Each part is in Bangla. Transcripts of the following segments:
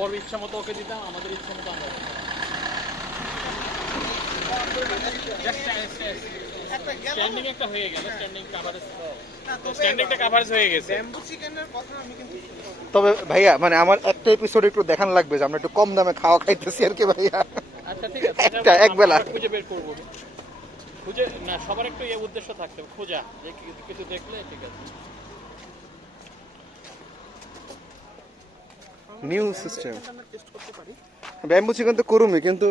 ওর ইচ্ছা মতো ওকে দিতাম, আমাদের ইচ্ছা মতো আমরা স্ট্যান্ডিং একটা হয়ে গেল, স্ট্যান্ডিং কাভারেজ, স্ট্যান্ডিংটা কাভারেজ হয়ে গেছে। ব্যাম্বু চিকেনের কথা আমি কিন্তু তবে ভাইয়া মানে আমার একটা এপিসোড একটু দেখান লাগবে যে আমরা একটু কম দামে খাওয়া খাইতেছি আর কি ভাইয়া। আচ্ছা ঠিক আছে, একবেলা খুঁজে বের করবো, খুঁজে না, সবার একটু উদ্দেশ্য থাকতে হবে, খোঁজা যে কিছু দেখলে ঠিক আছে। নিউ সিস্টেম আমরা টেস্ট করতে পারি। ব্যাম্বু চিকেন তো করুমি, কিন্তু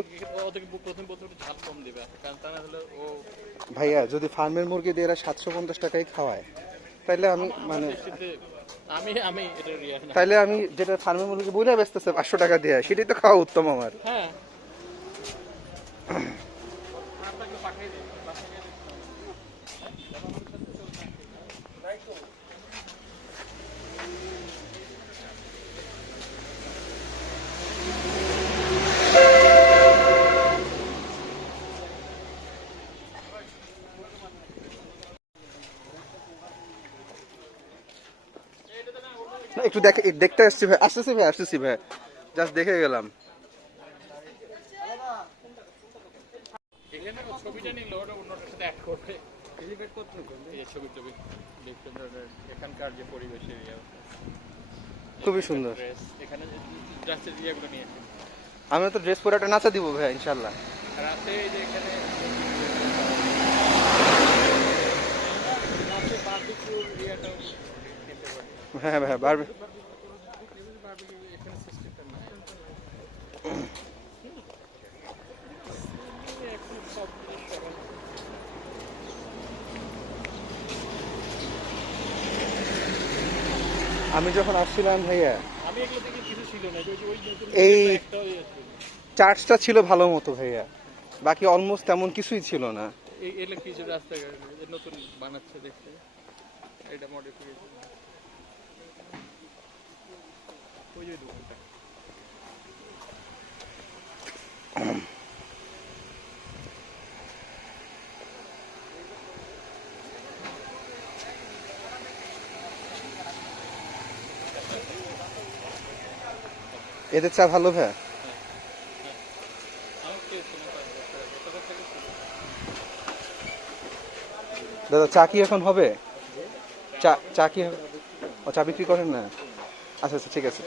ওদেরকে প্রথম একটু ঝাল কম দিবে, কারণ তা না হলে ও ভাইয়া যদি ফার্মের মুরগি দিয়ে এরা 750 টাকায় খাওয়ায়, তাইলে আমি মানে আমি আমি এটা রিয়া না। তাইলে আমি যেটা ফার্মের মুরগি বলে বেচতেছে 500 টাকা দিয়ে, সেটাই তো খাওয়া উত্তম আমার। হ্যাঁ আপনাকে পাঠিয়ে দিই, না, একটু দেখতে আসছি ভাই, আসতেছি ভাই, জাস্ট দেখে গেলাম। এখানে ছবিটা নিলে ওটা অন্যটার সাথে অ্যাড করবে, এলিভেট করতে এই ছবি টবি এখানকার যে পরিবেশের খুবই সুন্দর। এখানে ড্রেসের ইয়েগুলো নিয়েছি আমি তো ড্রেস পরে একটা নাচা দিব ভাই ইনশাল্লাহ। রাতে, যে এখানে বারবিকিউর ইয়েটাও খেতে পারি। হ্যাঁ ভাই বারবে এখানে সিস্টেমটা নাই এখন সব আমি যখন আসছিলাম ভাইয়া আমি এগুলো থেকে কিছু ছিল না, এই একটা চার্চটা ছিল ভালো মতো ভাইয়া, বাকি অলমোস্ট তেমন কিছুই ছিল না। এই এলে কিছু রাস্তাঘাট নতুন বানাচ্ছে দেখতে, এটা মডিফিকেশন ওই যে দোকানটা। এদের চা ভালো ভাইয়া? দাদা চা কি এখন হবে? চা কি হবে? ও চা বিক্রি করেন না? আচ্ছা আচ্ছা ঠিক আছে।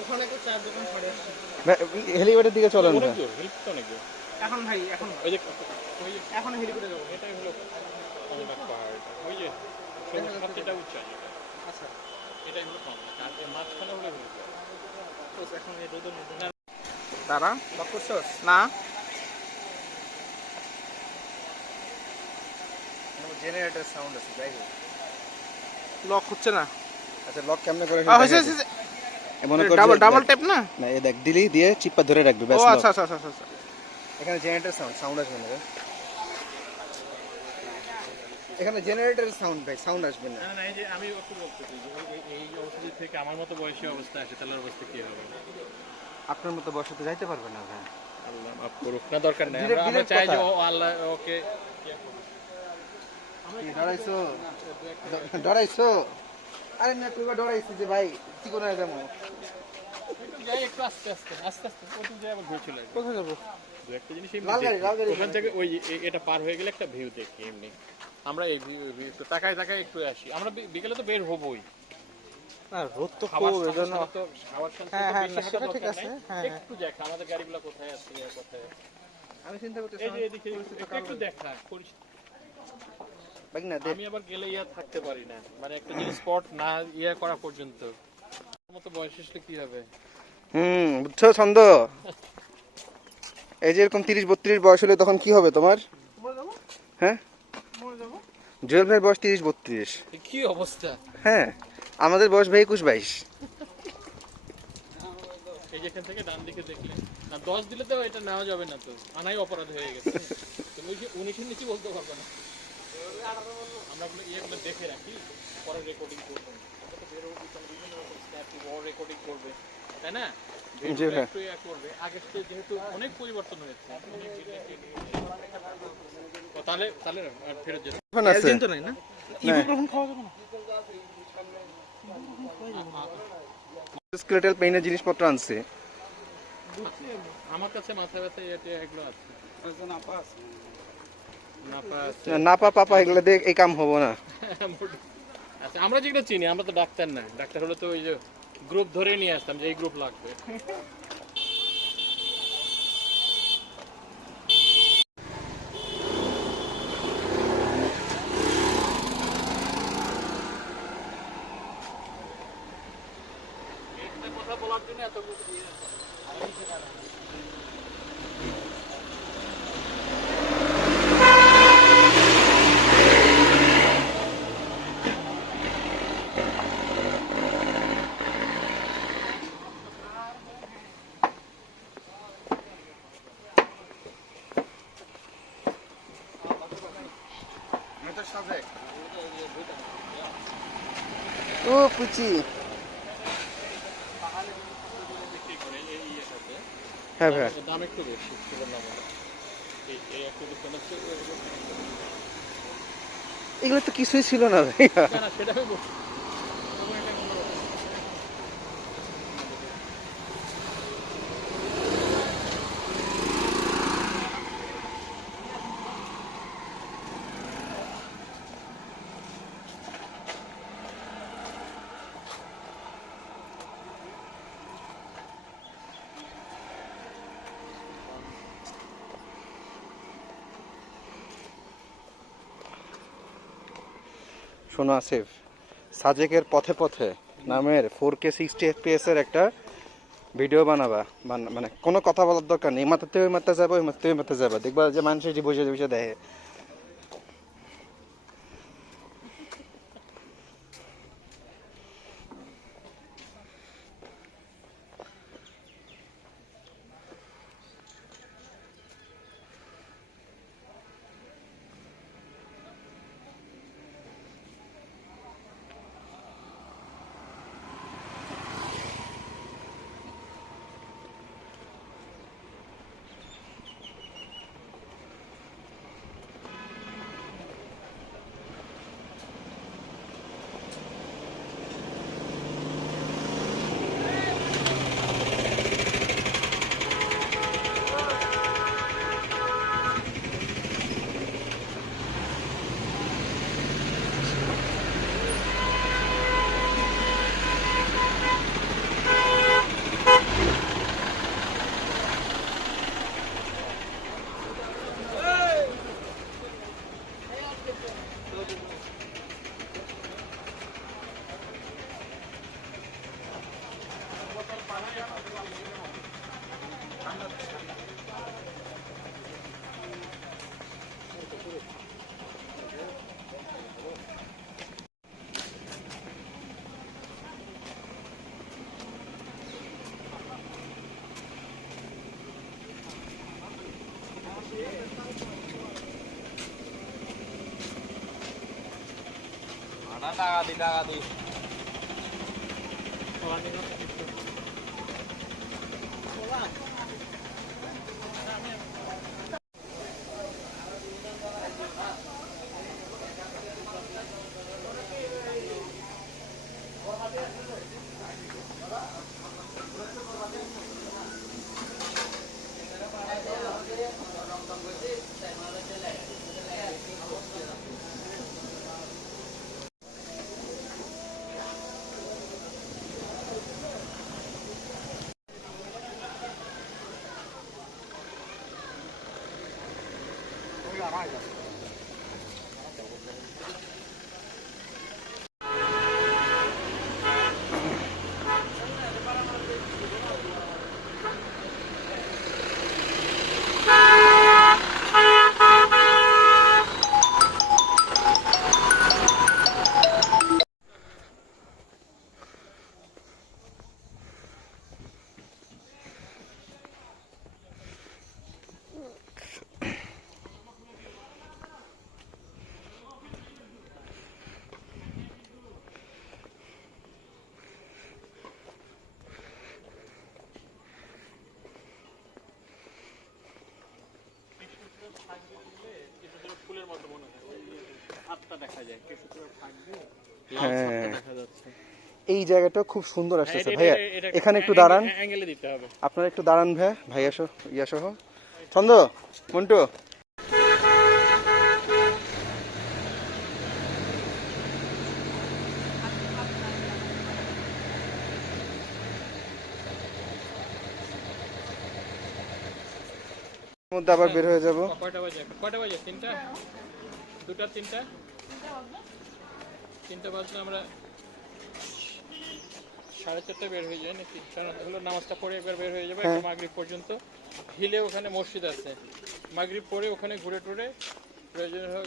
ওখানে তো চার দোকান পড়ে আছে। হেলিপ্যাডের দিকে চলেন ভাই। এখন ভাই এখন ওই যে এখন হেলিকপ্টারে যাবো। এটাই হলো অনেক পাহাড়, ওই যে সবচেয়ে উঁচা, আচ্ছা এটাই হলো কম, আর মাঝখানে হলো তো এখন এই রোদের মধ্যে তারা লক করছস? না জেনারেটর সাউন্ড আছে, যাই হোক। লক হচ্ছে না। আচ্ছা লক কেমনে করে? হইছে মনে কর ডাবল ট্যাপ না? না, এই দেখ দিলি দিয়ে চিপা ধরে রাখবি ব্যাস। ও lock। আচ্ছা আচ্ছা আচ্ছা আচ্ছা। এখানে জেনারেটর সাউন্ড আসবে না রে। এখানে জেনারেটর সাউন্ড ভাই, সাউন্ড আসবে না। না, এই যে আমি একটু বলতেছি যে এই অবস্থা থেকে আমার মতো বয়সী অবস্থা আসে, তাহলে অবস্থা কি হবে? আপনার মতো বসতে যাইতে পারবে না ভাই। আল্লাহ মাফ করুক, না দরকার নেই, Direct আমরা চাই যে কথা। ও আল্লাহ ওকে ডরাইছো? ডরাইছো? আরে না কইবা ডরাইছি যে ভাই কি করে যাবো? একটু যাই, একটু আস্তে আস্তে আস্তে আস্তে ওখান থেকে আবার ঘুরে চলে আসবে। কোথায় যাবো? দু একটা জিনিস লাল গাড়ি। ওখান থেকে ওই এটা পার হয়ে গেলে একটা ভিউ দেখি এমনি, আমরা এই ভিউ একটু তাকায় তাকায় একটু আসি, আমরা বিকেলে তো বের হবই, না রোদ তো খাবার খুব, এজন্য তো খাবার সাথে হ্যাঁ, তো হ্যাঁ, বেশি না, হাঁটা সেটা দরকার ঠিক আছে, নাই। হ্যাঁ, একটু দেখ আমাদের গাড়িগুলো কোথায় আছে কোথায় আছে। আমি চিন্তা করতেছি এই যে এদিকে একটু দেখা ভাই না দেখ। আমি আবার গেলে থাকতে পারি না, মানে একটা জিনিস স্পট না করা পর্যন্ত। মতো বয়স আসলে কি হবে? বুঝছো ছন্দ? এই যে এরকম 30-32 বয়স হলে তখন কি হবে তোমার? মরে যাবো হ্যাঁ মরে যাবো। জুয়েল ভাইয়ের বয়স 30-32। কি অবস্থা? হ্যাঁ আমাদের বয়স ভাই 21-22। এই যেখান থেকে ডান দিকে দেখলে না 10 দিলে তো এটা নেওয়া যাবে না, তো আনাই অপরাধ হয়ে গেছে। তুমি 19-এর নিচে বলতে পারবে না। আমরা ইয়েগুলো দেখে রাখি, পরে রেকর্ডিং করবো। আমরা তো বেরো বিভিন্ন রকম স্ন্যাপ বড় রেকর্ডিং করবে, তাই না? জি ভাই। একটু করবে আগের থেকে, যেহেতু অনেক পরিবর্তন হয়েছে। তাহলে তাহলে ফেরত যেতে এখন আছে এলজিন তো নাই না? ইবুপ্রোফেন খাওয়া যাবে না? স্কেলেটাল পেইনের জিনিসপত্র আনছে। আমার কাছে মাথা ব্যথা এটা এগুলো আছে। নাপা আছে। নাপা পাপা এগুলো দিয়ে এই কাম হবো না। আচ্ছা আমরা যেগুলো চিনি, আমরা তো ডাক্তার না, ডাক্তার হলে তো ওই যে গ্রুপ ধরে নিয়ে আসতাম যে এই গ্রুপ লাগবে। কথা বলার জন্য এত ও পুচি। বিক্রি করে এই ইয়েটাতে হ্যাঁ ভাই, দাম একটু বেশি তুলনামূলক। এই একটা দোকান আছে, এগুলো তো কিছুই ছিল না ভাইয়া। না না সেটা আমি বলছি। শোনো আসিফ, সাজেকের পথে পথে নামের 4K 60 FPS এর একটা ভিডিও বানাবা। মানে কোনো কথা বলার দরকার নেই, এই মাথাতে ওই মাথা যাবে, ওই মাথাতে ওই মাথা যাবে, দেখবা যে মানুষের যে বসে বসে দেখে। টাকা দি। ফুলের মতো মনে হয়, ওই হাতটা দেখা যায়, কিছু করে থাকবে, হ্যাঁ। দেখা যাচ্ছে। এই জায়গাটা খুব সুন্দর আসতেছে এটা- ভাইয়া। এটা- এটা এখানে একটু দাঁড়ান, অ্যাঙ্গেলে দিতে হবে। আপনারা একটু দাঁড়ান ভাইয়া, ভাইয়া সহ ইয়া সহ। ছন্দ, মন্টু, মধ্যে আবার বের হয়ে যাব। কয়টা বাজে? কয়টা বাজে? 3টা? 2টা 3টা? 3টা বাজলে আমরা 4:30 বের হয়ে যায় নাকি? কারণ হলো নামাজটা পড়ে একবার বের হয়ে যাবে, একটা মাগরিব পর্যন্ত। হিলে ওখানে মসজিদ আছে, মাগরিব পড়ে ওখানে ঘুরে টুরে প্রয়োজন হোক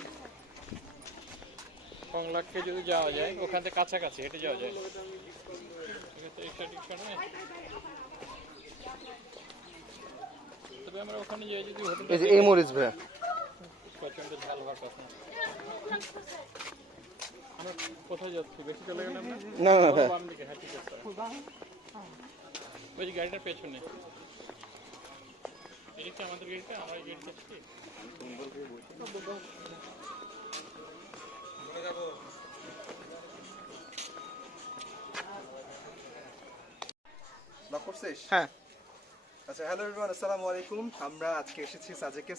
কংলাককে যদি যাওয়া যায়, ওখান থেকে কাছাকাছি হেঁটে যাওয়া যায়। ঠিক আছে, রিক্সা টিক্সা নয়। তবে আমরা ওখানে যাই যদি হোটেল এই যে এই মরিচ ভাইয়া, প্রচন্ড ঝাল হওয়ার কথা। আমরা কোথায় যাচ্ছি? বেশি চলে গেলাম না? না না ভাইয়া, বাম দিকে, হ্যাঁ ঠিক আছে। ওই যে গাড়িটার পেছনে, এদিকটা আমাদের গাড়িটা, আমরা এই গাড়িটা যাচ্ছি। লক করছিস? হ্যাঁ। আচ্ছা, হ্যালো এভরিওয়ান, আসসালামু আলাইকুম। আমরা আজকে এসেছি সাজেকে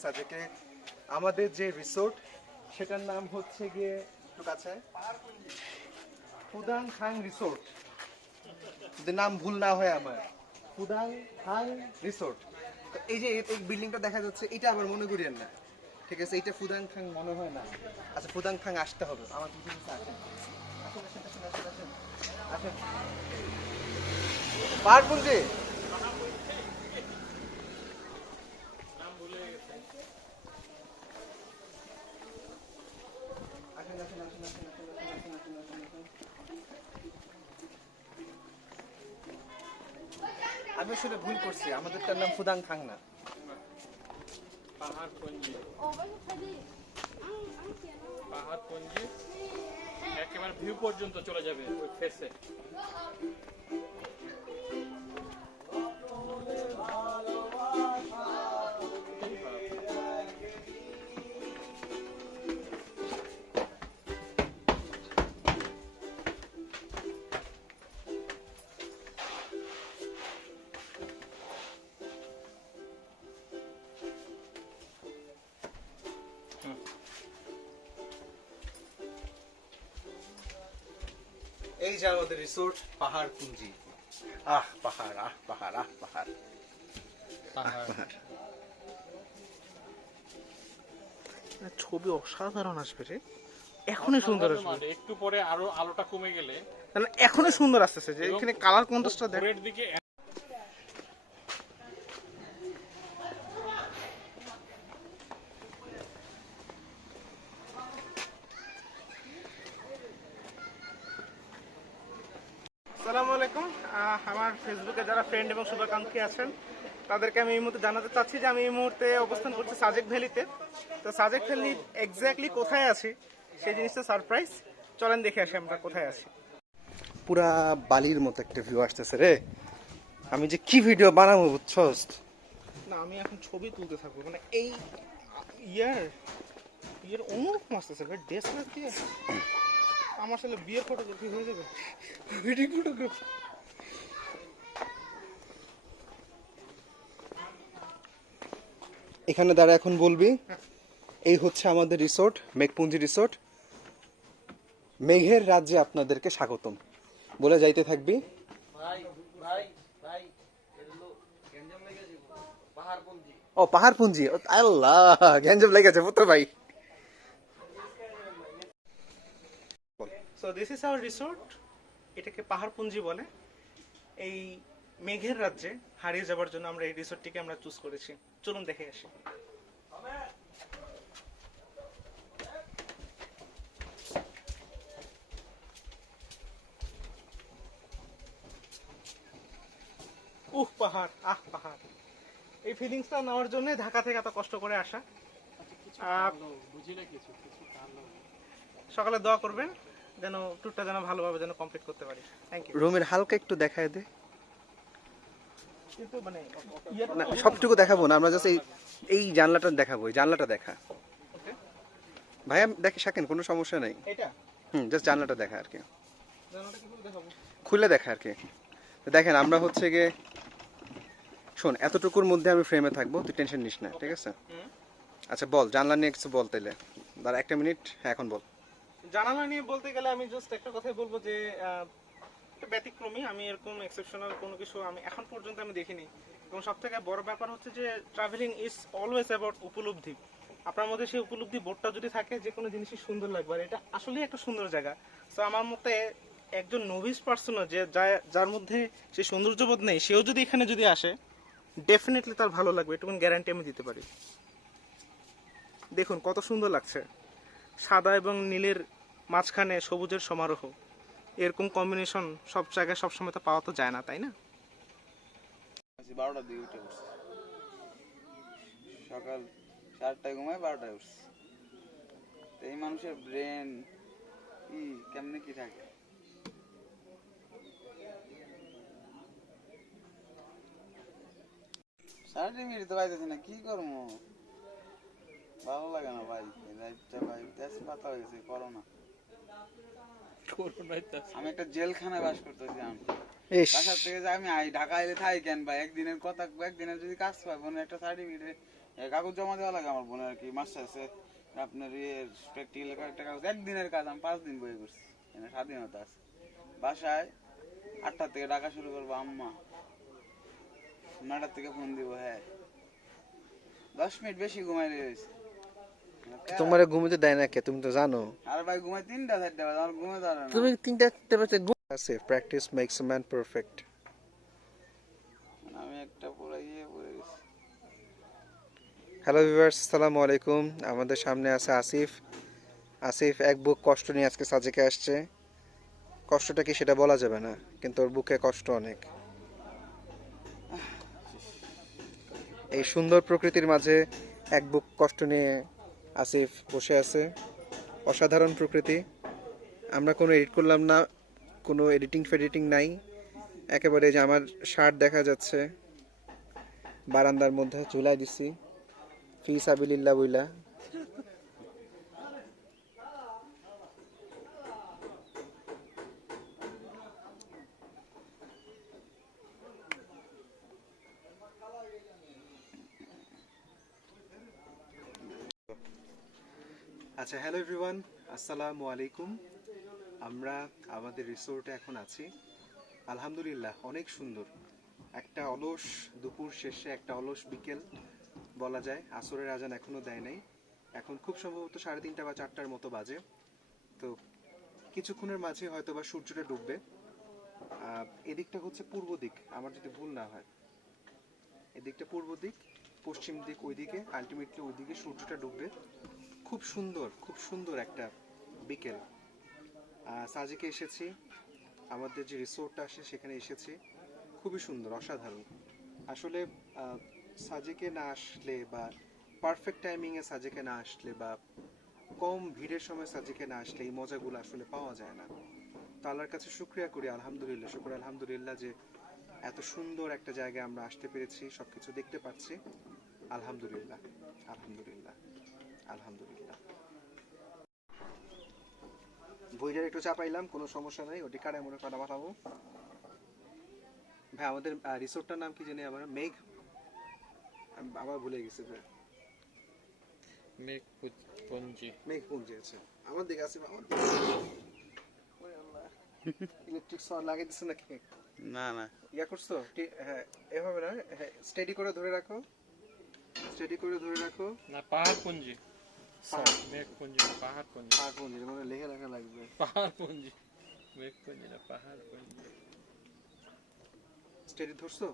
আমাদের যে রিসোর্ট, সেটার নাম হচ্ছে গিয়ে একটু কাছে ফুদাং খাং রিসোর্ট। যদি নাম ভুল না হয় আমার, ফুদাং খাং রিসোর্ট। তো এই যে এই বিল্ডিংটা দেখা যাচ্ছে, এটা আবার মনে করিয়েন না, ঠিক আছে? এটা ফুদাং খাং মনে হয় না। আচ্ছা, ফুদাং খাং আসতে হবে আমার কিছু কিছু আসেন। আসেন পাহাড়পুঞ্জি। আমি আসলে ভুল করছি, আমাদেরটার নাম ফুদাং খাং না। পাহাড়পঞ্জি, পাহাড়পঞ্জি একেবারে ভিউ পর্যন্ত চলে যাবে ওই ফেসে। এই যে আমাদের রিসোর্ট পাহাড়পুঞ্জি। আহ পাহাড়, আহ পাহাড়, আহ পাহাড়, পাহাড় ছবি অসাধারণ আসবে রে, এখনই সুন্দর আসবে। মানে একটু পরে আরো আলোটা কমে গেলে মানে এখনই সুন্দর আসতেছে, যে এখানে কালার কন্ট্রাস্টটা দেখ। ভোরের দিকে আসসালামু আলাইকুম। আমার ফেসবুকে যারা ফ্রেন্ড এবং শুভাকাঙ্ক্ষী আছেন, তাদেরকে আমি এই মুহূর্তে জানাতে চাচ্ছি যে আমি এই মুহূর্তে অবস্থান করছি সাজেক ভ্যালিতে। তো সাজেক ভ্যালি এক্স্যাক্টলি কোথায় আছি সেই জিনিসটা সারপ্রাইজ। চলেন দেখে আসি আমরা কোথায় আছি। পুরা বালির মতো একটা ভিউ আসতেছে রে। আমি যে কি ভিডিও বানাবো বুঝছস? না, আমি এখন ছবি তুলতে থাকবো, মানে এই ইয়ের অন্যরকম আসতেছে ভাই, ডেসলার দিয়ে আমার সাথে বিয়ের ফটোগ্রাফি হয়ে যাবে, ওয়েডিং ফটোগ্রাফি। এখানে দাঁড়া, এখন বলবি এই হচ্ছে আমাদের রিসোর্ট, মেঘপুঞ্জি রিসোর্ট। মেঘের রাজ্যে আপনাদেরকে স্বাগতম বলে যাইতে থাকবি। ও পাহাড়পুঞ্জি, ও আল্লাহ, গ্যাঞ্জাম লেগেছে পুত্র ভাই। So this is our resort. এটাকে পাহাড়পুঞ্জি বলে। এই মেঘের রাজ্যে হারিয়ে যাবার জন্য আমরা এই রিসোর্টটিকে আমরা চুজ করেছি। চলুন দেখে আসি। উহ পাহাড়, আহ পাহাড়। এই ফিলিংসটা নেওয়ার জন্য ঢাকা থেকে এত কষ্ট করে আসা। বুঝি না কিছু কিছু ভালো। সকালে দোয়া করবেন যেন ট্যুরটা যেন ভালোভাবে যেন কমপ্লিট করতে পারি। Thank you. রুমের হালকা একটু দেখায় দে। কিন্তু মানে না, সবটুকু দেখাবো না, আমরা জাস্ট এই জানলাটা দেখাবো। এই জানলাটা দেখা ওকে, ভাইয়া, দেখে শাকেন, কোনো সমস্যা নেই। এটা জাস্ট জানলাটা দেখা আর কি। জানালাটা কি করে দেখাবো? খুলে দেখে আর কি। তো দেখেন আমরা হচ্ছে গিয়ে, শোন এতটুকুর মধ্যে আমি ফ্রেমে থাকবো, তুই টেনশন নিস না, ঠিক আছে? আচ্ছা বল, জানলা নিয়ে কিছু বল তাইলে। দাঁড়া একটা মিনিট, হ্যাঁ এখন বল। জানালা নিয়ে বলতে গেলে আমি জাস্ট একটা কথাই বলবো যে একটা ব্যতিক্রমী, আমি এরকম এক্সেপশনাল কোনো কিছু আমি এখন পর্যন্ত আমি দেখিনি। এবং সব থেকে বড় ব্যাপার হচ্ছে যে ট্রাভেলিং ইজ অলওয়েজ অ্যাবাউট উপলব্ধি। আপনার মধ্যে সেই উপলব্ধি বোধটা যদি থাকে, যে কোনো জিনিসই সুন্দর লাগবে। আর এটা আসলেই একটা সুন্দর জায়গা। তো আমার মতে একজন নোভিস পার্সনও যে যার মধ্যে সেই সৌন্দর্যবোধ নেই, সেও যদি এখানে যদি আসে, ডেফিনেটলি তার ভালো লাগবে, এটুকুন গ্যারান্টি আমি দিতে পারি। দেখুন কত সুন্দর লাগছে, সাদা এবং নীলের মাঝখানে সবুজের সমারোহ। এরকম কম্বিনেশন সব জায়গায় সবসময় তো পাওয়া তো যায় না, তাই না? 12টার দিকে উঠে পড়ছি, সকাল 4টায় ঘুমায় 12টায় উঠছি। তো এই মানুষের ব্রেন কি কেমনে কি থাকে? সার্টিফিকেট তো পাইতেছি না, কি করবো? ভালো লাগে না ভাই, এই লাইফটা ভাই তেজপাতা হয়ে গেছে করোনা। আমি একটা জেলখানায় বাস করতেছিলাম। ইস, বাসার থেকে যে আমি ঢাকা এলে থাই কেন ভাই, একদিনের কথা, একদিনের যদি কাজ পাই, বোনের একটা সার্টিফিকেট কাগজ জমা দেওয়া লাগে আমার বোনের আর কি, মাস্টার্সে আপনার প্র্যাকটিক্যাল একটা কাগজ, একদিনের কাজ আমি 5 দিন বই করছি। এখানে স্বাধীনতা আছে। বাসায় 8টার থেকে ডাকা শুরু করবো আম্মা, 9টার থেকে ফোন দিব, হ্যাঁ 10 মিনিট বেশি ঘুমাইলে হয়েছে। তোমার ঘুমোতে দেয় না কে, তুমি তো জানো। আর ভাই ঘুমাই 3টা 4টা বাজে, আমার ঘুমে ধরে না। তুমি 3টা বাজে ঘুম আছে। Practice makes a man perfect. আমি একটা পুরো পড়ে গেছি। হ্যালো ভিউয়ার্স, আসসালামু আলাইকুম। আমাদের সামনে আছে আসিফ। আসিফ এক বুক কষ্ট নিয়ে আজকে সাজেকে আসছে। কষ্টটা কি সেটা বলা যাবে না, কিন্তু ওর বুকে কষ্ট অনেক। এই সুন্দর প্রকৃতির মাঝে এক বুক কষ্ট নিয়ে আসিফ বসে আছে। অসাধারণ প্রকৃতি। আমরা কোনো এডিট করলাম না, কোনো এডিটিং নাই। একেবারে যে আমার শার্ট দেখা যাচ্ছে বারান্দার মধ্যে ঝুলাই দিছি ফি সাবিলিল্লাহ বইলা। আচ্ছা, হ্যালো এভরিওয়ান, আসসালামু আলাইকুম। আমরা আমাদের রিসোর্টে এখন আছি। আলহামদুলিল্লাহ অনেক সুন্দর। একটা অলস দুপুর শেষে, একটা অলস বিকেল বলা যায়। আসরের আজান এখনো দেয় নাই। এখন খুব সম্ভবত 3:30 বা 4টার মতো বাজে। তো কিছুক্ষণের মাঝে হয়তো বা সূর্যটা ডুববে। এদিকটা হচ্ছে পূর্ব দিক, আমার যদি ভুল না হয়। এদিকটা পূর্ব দিক, পশ্চিম দিক ওইদিকে, আলটিমেটলি ওইদিকে সূর্যটা ডুববে। খুব সুন্দর একটা বিকেল। সাজেকে এসেছি, আমাদের যে রিসোর্টটা আসে সেখানে এসেছি। খুবই সুন্দর, অসাধারণ। আসলে সাজেকে না আসলে বা পারফেক্ট টাইমিংয়ে সাজেকে না আসলে বা কম ভিড়ের সময় সাজেকে না আসলে এই মজাগুলো আসলে পাওয়া যায় না। তো আল্লাহর কাছে শুকরিয়া করি, আলহামদুলিল্লাহ যে এত সুন্দর একটা জায়গায় আমরা আসতে পেরেছি, সবকিছু দেখতে পাচ্ছি। আলহামদুলিল্লাহ। বইটার একটু চাপাইলাম, কোনো সমস্যা নাই, ওটি কারে মনে কাটা পাঠাবো। ভাই আমাদের রিসোর্টটার নাম কি জানি, আমার আবার ভুলে গেছি ভাই। মেঘপুঞ্জি আছে আমার দিকে আছে। আমার ইলেকট্রিক সোয়ার লাগিয়ে দিচ্ছে নাকি? না না, ইয়া করছো? হ্যাঁ এভাবে না, হ্যাঁ স্টেডি করে ধরে রাখো, না পাহাড়পুঞ্জি, মেঘপুঞ্জি না পাহাড়পুঞ্জি। পাহাড়পুঞ্জি মানে লেখা লেখা লাগবে। পাহাড়পুঞ্জি, মেঘপুঞ্জি না পাহাড়পুঞ্জি। স্টেডি ধরছো?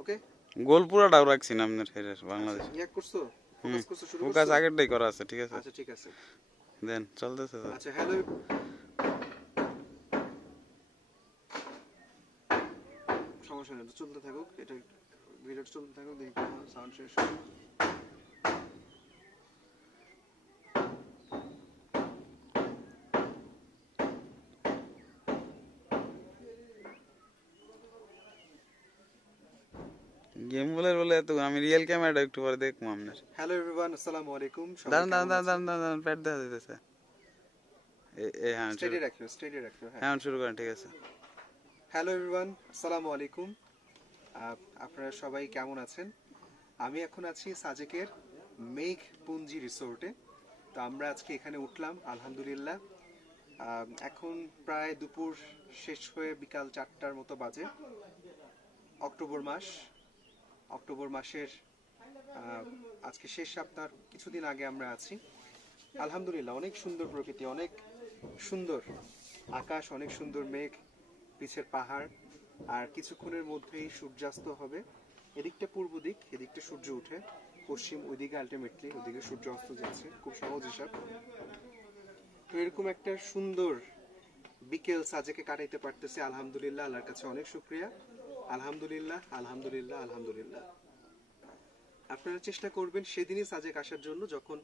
ওকে, গোল পুরাটাও রাখছি না আপনার হেরের বাংলাদেশ। ইয়া করছো, ফোকাস করছো, শুরু ফোকাস করছো? আগেরটাই করা আছে, ঠিক আছে। আচ্ছা ঠিক আছে, দেন চলতেছে তো। আচ্ছা হ্যালো। সমস্যা নেই, চলতে থাকুক, এটা ভিডিও চলতে থাকুক, দেখি সাউন্ড শেষ হয়। গেম বলে এত আমি রিয়েল ক্যামেরাটা একটু পরে দেখবো আপনার। হ্যালো এভরিওয়ান, আসসালামু আলাইকুম। দাঁড়ান পেট দেখা দিতেছে। হ্যাঁ স্টেডি রাখো। হ্যাঁ শুরু করেন, ঠিক আছে। হ্যালো এভরিওয়ান, আসসালামু আলাইকুম। আপনারা সবাই কেমন আছেন? আমি এখন আছি সাজেকের মেঘ পুঞ্জি রিসোর্টে। তো আমরা আজকে এখানে উঠলাম আলহামদুলিল্লাহ। এখন প্রায় দুপুর শেষ হয়ে বিকাল 4টার মতো বাজে। অক্টোবর মাসের আজকে শেষ সপ্তাহ, কিছুদিন আগে আমরা আছি। আলহামদুলিল্লাহ, অনেক সুন্দর প্রকৃতি, অনেক সুন্দর আকাশ, অনেক সুন্দর মেঘ, পিছের পাহাড়, আর কিছুক্ষণের মধ্যেই সূর্যাস্ত হবে। এদিকটা পূর্ব দিক, এদিকটা সূর্য উঠে, পশ্চিম ওইদিকে আলটিমেটলি ওইদিকে সূর্য অস্ত যাচ্ছে। খুব সহজ হিসাব। তো এরকম একটা সুন্দর বিকেল সাজেকে কাটাইতে পারতেছে আলহামদুলিল্লাহ, আল্লাহর কাছে অনেক শুকরিয়া। আলহামদুলিল্লাহ আলহামদুলিল্লাহ আলহামদুলিল্লাহ। আপনারা চেষ্টা করবেন সেদিনই সাজেক আসার জন্য যখন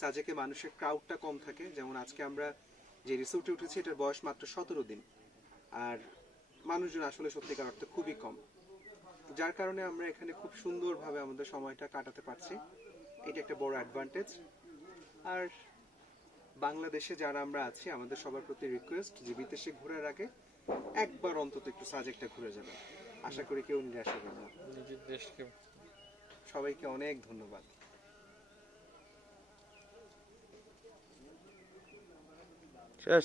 সাজেকে মানুষের ক্রাউডটা কম থাকে। যেমন আজকে আমরা যে রিসোর্টে উঠেছি এটার বয়স মাত্র 17 দিন, আর মানুষজন আসলে সত্যিকার অর্থে খুবই কম, যার কারণে আমরা এখানে খুব সুন্দরভাবে আমাদের সময়টা কাটাতে পারছি। এটা একটা বড় অ্যাডভান্টেজ। আর বাংলাদেশে যারা আমরা আছি, আমাদের সবার প্রতি রিকোয়েস্ট যে বিদেশে ঘোরার আগে একবার অন্তত একটু সাজেকটা ঘুরে যাবেন। আশা করি কেউ নিরাশ হবেন না। নিজের দেশকে সবাইকে অনেক ধন্যবাদ। শেষ।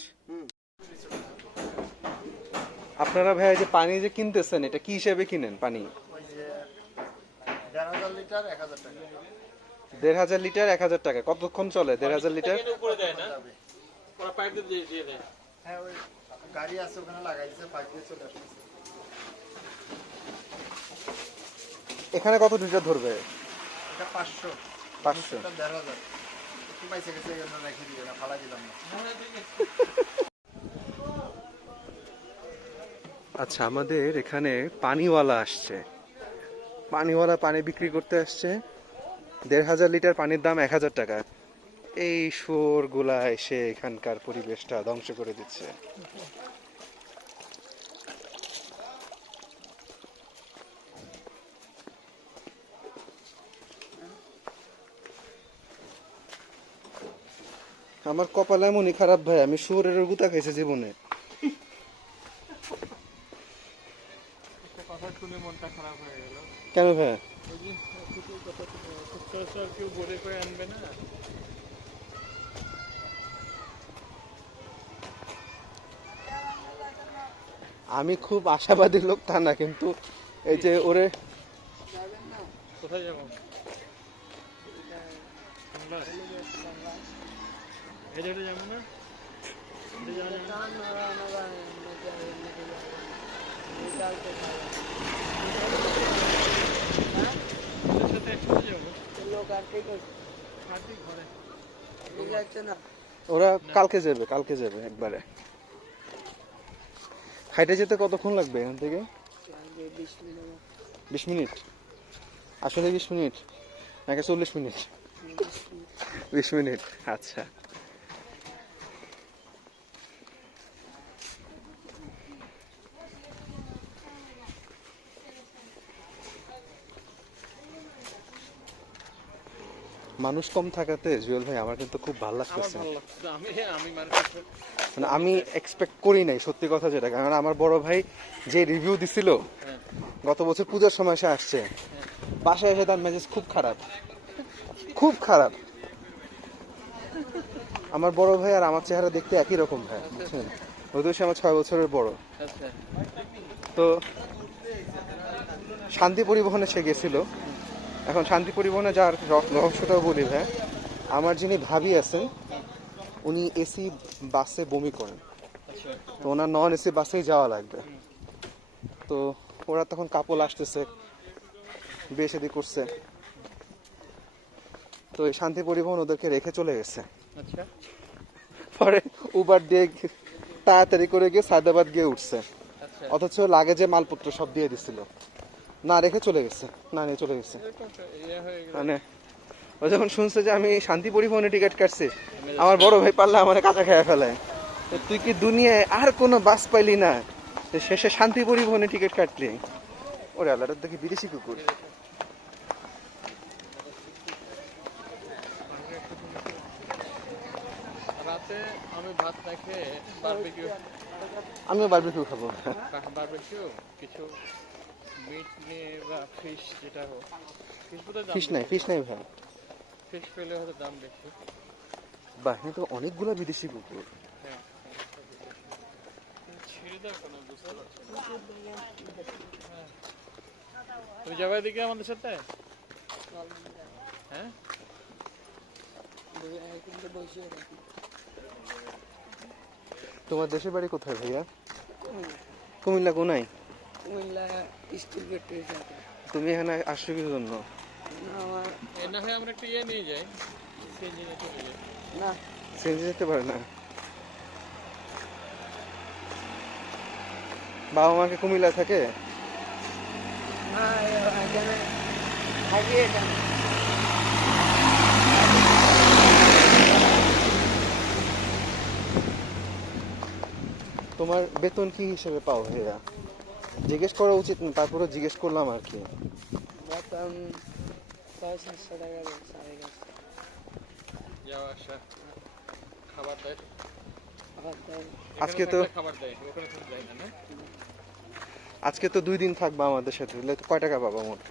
আপনারা ভাই যে পানি যে কিনতেছেন, এটা কি হিসেবে কিনেন পানি? 1,500 লিটার 1,000 টাকা। কতক্ষণ চলে 1,500 লিটার? উপরে দেয় না, ওরা পাইপ দিয়ে দেয়। হ্যাঁ, ওই গাড়ি আছে ওখানে লাগাই দিয়েছে, পাইপ দিয়ে চলে আসছে। এখানে কত লিটার ধরবে? এটা 500 500। এটা 1,500 একটু পাইছে গেছে, এই জন্য রেখে দিবে না, ফালা দিলাম না। আচ্ছা, আমাদের এখানে পানিওয়ালা আসছে। পানিওয়ালা পানি বিক্রি করতে আসছে। 1,500 লিটার পানির দাম 1,000 টাকা। এই শুয়োরগুলা এসে এখানকার পরিবেশটা ধ্বংস করে দিচ্ছে। আমার কপাল এমনই খারাপ ভাই, আমি শুয়োরের গুতা খাইছি জীবনে। একটা কথা শুনে মনটা খারাপ হয়ে গেল। কেন ভাই? ওই যে কুকুর কথা, সচরাচর কেউ বোর্ডে করে আনবে না। আমি খুব আশাবাদী লোক তা না, কিন্তু এই যে ওরে কোথায় যাবো? এই জায়গাটা যাবো না? এটা যাওয়া যাবে না? ওদের সাথে একসাথে যাবো। হাঁটি ঘরে। ওরা কালকে যাবে একবারে। হাইটে যেতে কতক্ষণ লাগবে এখান থেকে? 20 মিনিট। আসলে 20 মিনিট নাকি 40 মিনিট? 20 মিনিট। আচ্ছা, মানুষ কম থাকাতে জুয়েল ভাই আমার কিন্তু খুব ভালো আমার লাগতেছে। ভালো লাগছে। আমি মার্কেট মানে আমি এক্সপেক্ট করি নাই, সত্যি কথা যেটা। কারণ আমার বড় ভাই যে রিভিউ দিছিল গত বছর পূজার সময় সে আসছে, বাসায় এসে তার মেজাজ খুব খারাপ, খুব খারাপ। আমার বড় ভাই আর আমার চেহারা দেখতে একই রকম ভাই, বুঝছেন? হয়তো সে আমার 6 বছরের বড়। আচ্ছা, তো শান্তি পরিবহনে সে গেছিল। এখন শান্তি পরিবহনে যার রহস্যটাও বলি ভাই, আমার যিনি ভাবি আছেন উনি এসি বাসে বমি করেন, আচ্ছা। তো ওনার নন এসি বাসেই যাওয়া লাগবে। তো ওরা তখন কাপল আসতেছে, বিয়ে শাদী করছে, তো এই শান্তি পরিবহন ওদেরকে রেখে চলে গেছে। আচ্ছা, পরে উবার দিয়ে তাড়াতাড়ি করে গিয়ে সায়দাবাদ গিয়ে উঠছে, আচ্ছা। অথচ লাগেজে মালপত্র সব দিয়ে দিছিল, না রেখে চলে গেছে, না নিয়ে চলে গেছে। ইয়ে হয়ে গেল। মানে ও যখন শুনছে যে আমি শান্তি পরিবহনে টিকিট কাটছি, আমার বড় ভাই পারলে আমার কাঁচা খেয়ে ফেলায়। তুই কি দুনিয়ায় আর কোনো বাস পাইলি না, শেষে শান্তি পরিবহনে টিকিট কাটলি? ওরে আল্লাহর দেখি বিদেশি কুকুর। রাতে আমি ভাত না খেয়ে বারবিকিউ আমিও বারবিকিউ খাবো। বারবিকিউ কিছু মিট নিয়ে বা ফিশ যেটা হোক, ফিশ বোধহয় দাম ফিশ নাই, ফিশ নাই ভাই। ফিশ পেলে হয়তো দাম বেশি। বাহিনী তো অনেকগুলো বিদেশি কুকুর। হ্যাঁ, ছেড়ে দাও কেন বুঝতে পারছি না। হ্যাঁ। তুমি যাবে এদিকে আমাদের সাথে? হ্যাঁ, তোমার দেশের বাড়ি কোথায় ভাইয়া? কুমিল্লা কোনায়? কুমিল্লা স্টিল ফ্যাক্টরি থাকে। তুমি এখানে আসছো কিছু জন্য? আমার এ না হয় আমরা একটু ইয়ে নিয়ে যাই, সিএনজি নিয়ে চলে যাই। না চেঞ্জে যেতে পারে না? বাবা মাকে কুমিল্লা থাকে? না এখানে থাকি এখানে। তোমার বেতন কি হিসেবে পাও ভাইয়া? জিজ্ঞেস করা উচিত না, তারপরে জিজ্ঞেস করলাম আর কি। বেতন 600-700 টাকা দেয়, 550 যাওয়া আসা, খাবার দেয়। আবার দেয়। আজকে এখানে তো- থাকলে খাবার দেয়, ওখানে তো দেয় না, না? আজকে তো 2 দিন থাকবা আমাদের সাথে, তাহলে তো কয় টাকা পাবা মোট?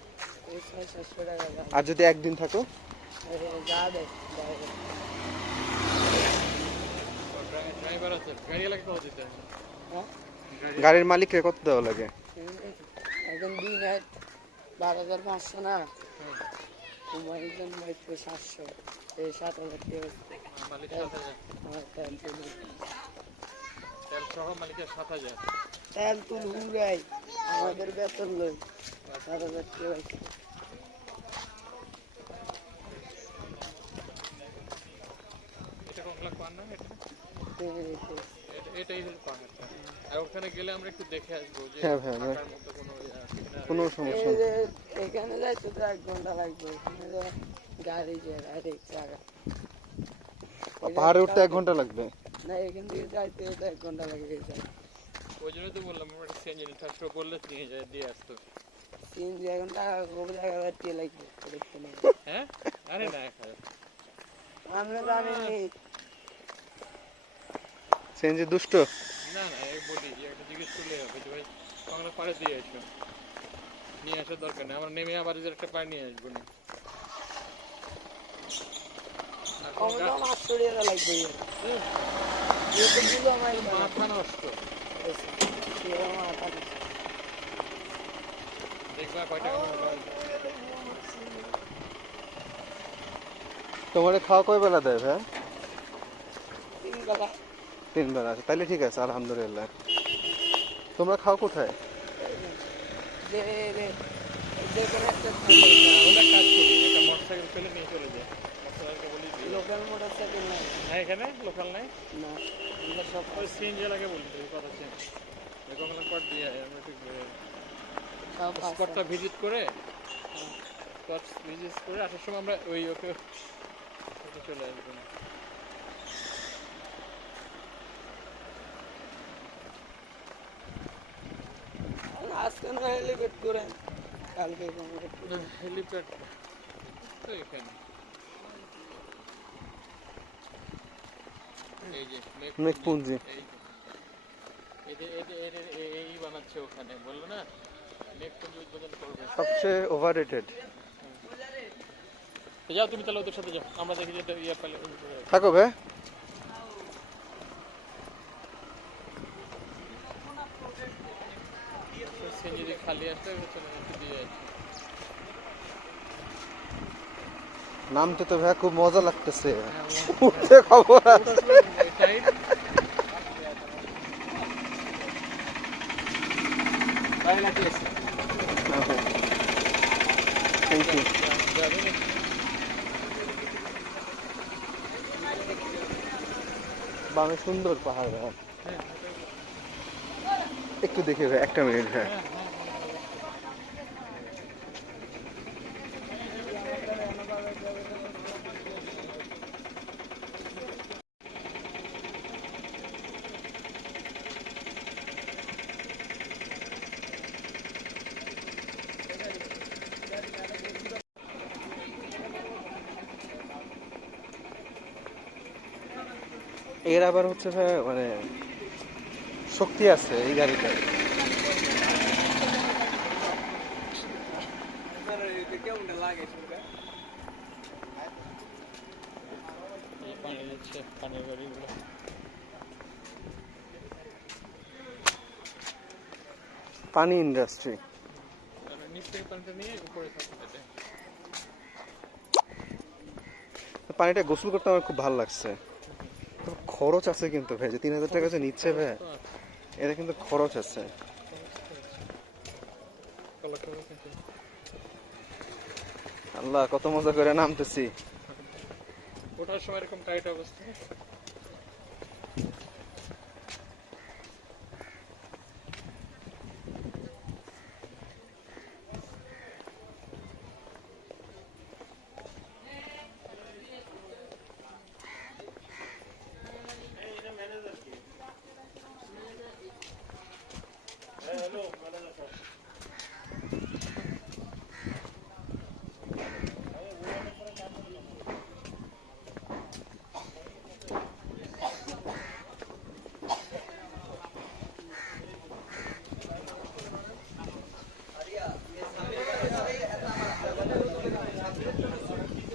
এই 600-700 টাকা দেয়। আর যদি একদিন থাকো? যা দেয় দেয়। ড্রাইভার আছে, গাড়ি এলাকা কত দিতে হয়? হ্যাঁ? গাড়ির মালিককে কত দেওয়া লাগে? এখন দিন 12,500 না, কুমারীর জন্য হচ্ছে 700, এই 7,000 টাকা মালিক 7,000, আমার তেল তুলি। তেল সহ মালিকের 7,000। তেল তুল উড়াই, আমাদের বেতন লই 7,000 টাকা। এটা কত লাখ পান না? এটাই হলো পাহাড়টা। আর ওখানে গেলে আমরা একটু দেখে আসবো যে হ্যাঁ ভাই, হ্যাঁ। থাকার মতো কোনো ইয়ে আছে কিনা। কোনো সমস্যা নেই। এখানে যাইতে তো 1 ঘন্টা লাগবে, এখানে তো গাড়ি যায় ডাইরেক্ট জায়গা। পাহাড়ে উঠতে 1 ঘন্টা লাগবে? না এখান থেকে যাইতে তো 1 ঘন্টা লাগবে। ওই জন্যই তো বললাম আমরা একটা সিএনজি নিয়ে থাকতো, বললে নিয়ে যায় দিয়ে আসতো। 3 ঘন্টা খুব জায়গা বাড়তে লাগবে দেখতে নেই। হ্যাঁ, আরে না 1,000। আমরা জানি সিএনজি দুষ্ট? না না, এই বলি যে একটা জিজ্ঞেস করলে হবে যে ভাই বাংলা পাড়ে দিয়ে আসো, নিয়ে আসার দরকার নেই, আমরা নেমে আবার যে একটা পাড়ে নিয়ে আসবো না। আর কোনো কমটা 500 টাকা লাগবে। এই তো দিলো আমার মাথা নষ্ট, মাথা। দেখবা কয় টাকা মোবাইল। তোমার খাওয়া কয় বেলা দেয় ভাই? 3 বেলা 3 বেলা আছে, তাহলে ঠিক আছে আলহামদুলিল্লাহ। তোমরা খাও কোথায়? যে যে কোনো একটা আমরা কাজ করি, একটা মোটরসাইকেল ফেলে নিয়ে চলে যাই, মোটরসাইকেলকে বলি দিই। লোকাল মোটরসাইকেল নাই না এখানে লোকাল নাই, না, আমরা সব ওই সিএনজি লাগে বলি এই কথা চেঞ্জ। কমলা পর দিয়ে আমরা ঠিক সব স্পটটা ভিজিট করে, স্পট ভিজিট করে আসার সময় আমরা ওই ওকে চলে আসবো না। আজকে না হেলিপ্যাড করেন, কালকে কমপ্লিট করেন। হেলিপ্যাড তো এখানে, এই যে মেঘপুঞ্জি। এই বানাচ্ছে ওখানে, বললো না মেঘপুঞ্জি উদ্বোধন করবে। সবচেয়ে ওভাররেটেড। তো যাও তুমি তাহলে ওদের সাথে যাও, আমরা দেখি যে ইয়ে পেলে থাকো ভাই। যদি খালি আসলে চলে একটু দিয়ে আসি। নামতে তো ভাই খুব মজা লাগতেছে, উঠতে খবর আছে। Thank you. বামে সুন্দর পাহাড় ভাই। একটু দেখে ভাই, 1 মিনিট ভাই। এর আবার হচ্ছে ভাই মানে শক্তি আছে এই গাড়িটার। এই পানি যাচ্ছে, পানির গাড়িগুলো। পানি ইন্ডাস্ট্রি। আর নিচ থেকে পানিটা নিয়ে উপরে থাকে এটা। পানিটা গোসল করতে আমার খুব ভালো লাগছে। তবে খরচ আছে কিন্তু ভাই, যে 3000 টাকা যে নিচ্ছে ভাই, তো আছে, এটা কিন্তু খরচ আছে। কালো কালো কিন্তু। আল্লাহ কত মজা করে নামতেছি। ওঠার সময় এরকম টাইট অবস্থা।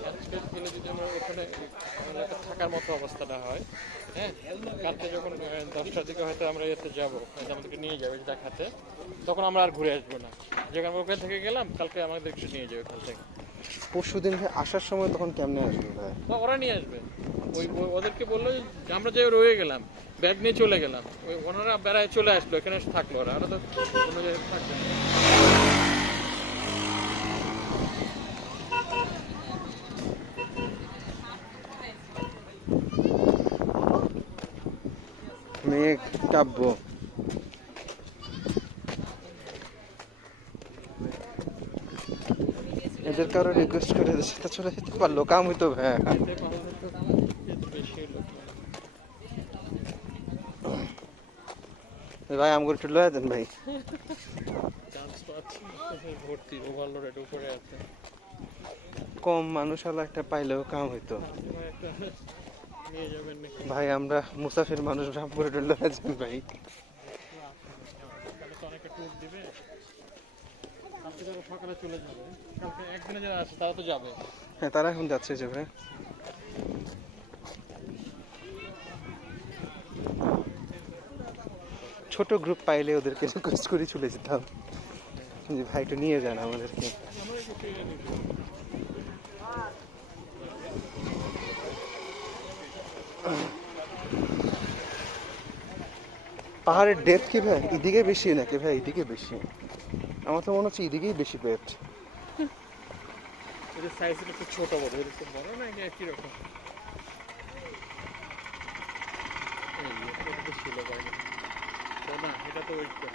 আজকে গেলে যদি আমরা ওখানে আমাদের একটা থাকার মতো অবস্থাটা হয়, হ্যাঁ, কালকে যখন 10টার দিকে হয়তো আমরা এতে যাবো, হয়তো আমাদেরকে নিয়ে যাবে দেখাতে, তখন আমরা আর ঘুরে আসবো না। যেখানে আমরা ওখান থেকে গেলাম, কালকে আমাদের একটু নিয়ে যাবে ওখান থেকে। পরশুদিন ভাই আসার সময় তখন কেমনে আসবে ভাই? বা ওরা নিয়ে আসবে, ওদেরকে বললো যে আমরা যে রয়ে গেলাম, ব্যাগ নিয়ে চলে গেলাম, ওই ওনারা বেড়ায় চলে আসলো, এখানে এসে থাকলো, ওরা তো অন্য জায়গায় থাকবে না। মেঘ কাব্য। এদের কারো রিকোয়েস্ট করে এদের সাথে চলে যেতে পারলো, কাম হইতো ভাই। এতে পাওয়া যেত, এতে বেশি লোক ভাই আমগুলো একটু লয়ে দেন ভাই। চান্স পাচ্ছি না, ভর্তি ওভারলোডেড উপরে আছে। কম মানুষ হলো একটা পাইলেও কাম হইতো। আপনারা একটা নিয়ে যাবেন নাকি? ভাই আমরা মুসাফির মানুষ, রামপুরে একটু লয়ে যান ভাই। কালকে তো অনেকে ট্যুর দিবে, কালকে যারা সকালে চলে যাবে, কালকে একদিনে যারা আছে তারা তো যাবে। হ্যাঁ তারা এখন যাচ্ছে যে ভাই। ছোট গ্রুপ পাইলে ওদেরকে রিকোয়েস্ট করে চলে যেতাম যে ভাই একটু নিয়ে যান আমাদেরকে। আমরা একটু ট্রেনে নিব। পাহাড়ের ডেপথ কি ভাই এদিকে বেশি নাকি ভাই এদিকে বেশি? আমার তো মনে হচ্ছে এদিকেই বেশি ডেপথ। এদের সাইজটা একটু ছোট বড়, এর একটু বড় না একই রকম। এই এটা তো ছিল বাইরে, তো না এটা তো ওইটা।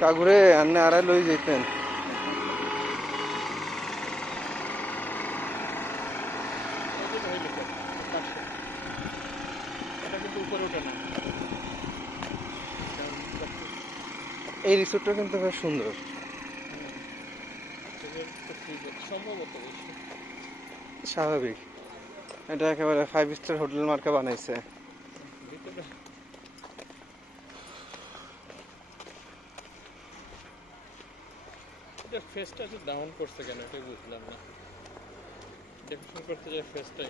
কাগুরে আন্নে আড়াই লই যেতেন। এটা কিন্তু উপরে ওঠে না। এই রিসোর্টটা কিন্তু বেশ সুন্দর। সম্ভবত বেশি। স্বাভাবিক, এটা একেবারে 5 স্টার হোটেল মার্কা বানাইছে। ভিতরে এটা ফেসটা একটু ডাউন করছে কেন এটাই বুঝলাম না। ডেকোরেশন করতে যায় ফেসটা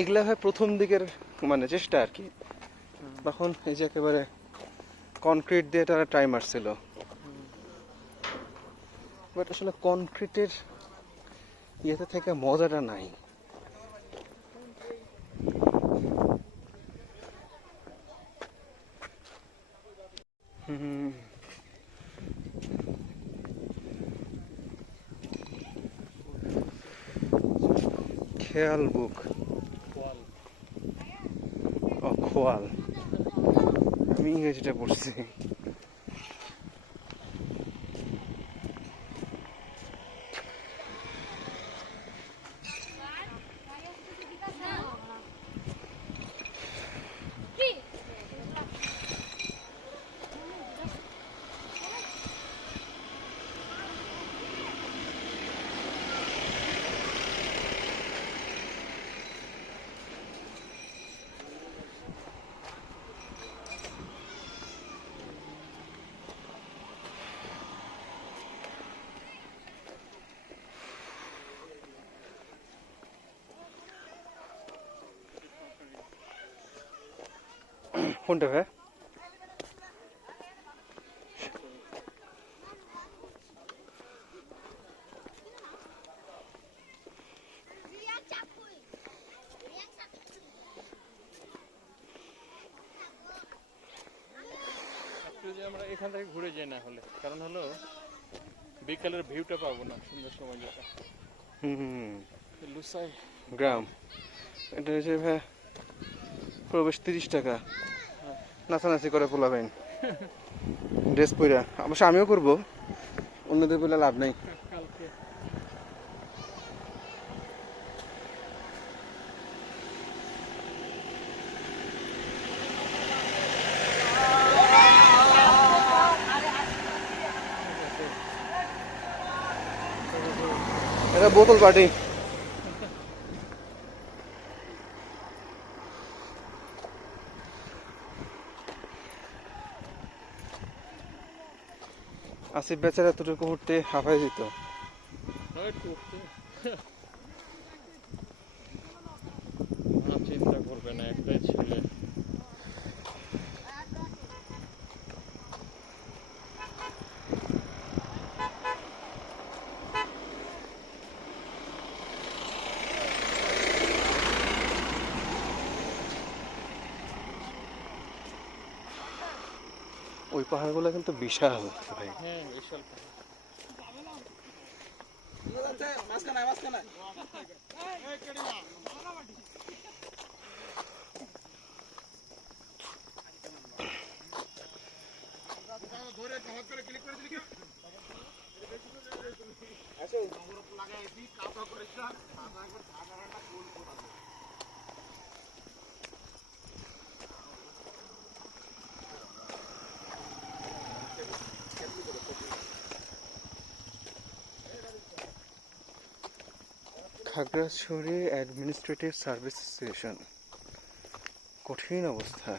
এগুলা হয় প্রথম দিকের মানে চেষ্টা আর কি। তখন এই যে একেবারে কনক্রিট দিয়ে তারা ট্রাই মারছিল, বাট আসলে কনক্রিটের ইয়েতে থেকে মজাটা নাই। খেয়াল বুক, ওয়াল। ও খোয়াল, আমি ইংরেজিটা পড়ছি। কোনটা ভাই? একটু যে আমরা এখান থেকে ঘুরে যাই না হলে, কারণ হলো বিকালের ভিউটা পাবো না, সুন্দর সময় যেটা হুম, লুসাই গ্রাম। এটা হচ্ছে ভাই প্রবেশ 30 টাকা, নাচানাচি করে পোলাবেন ড্রেস পইরা। অবশ্য আমিও করবো, অন্যদের বলে লাভ নেই। কালকে এটা বোতল পার্টি। আসিফ বেচারা এতটুকু উঠতে হাঁপাই দিত। একটু উঠতে চিন্তা করবে না, একটাই ছেলে। ওই পাহাড়গুলো কিন্তু বিশাল ভাই। হ্যাঁ বিশাল পাহাড়। খাগড়াছড়ি অ্যাডমিনিস্ট্রেটিভ সার্ভিস স্টেশন, কঠিন অবস্থা।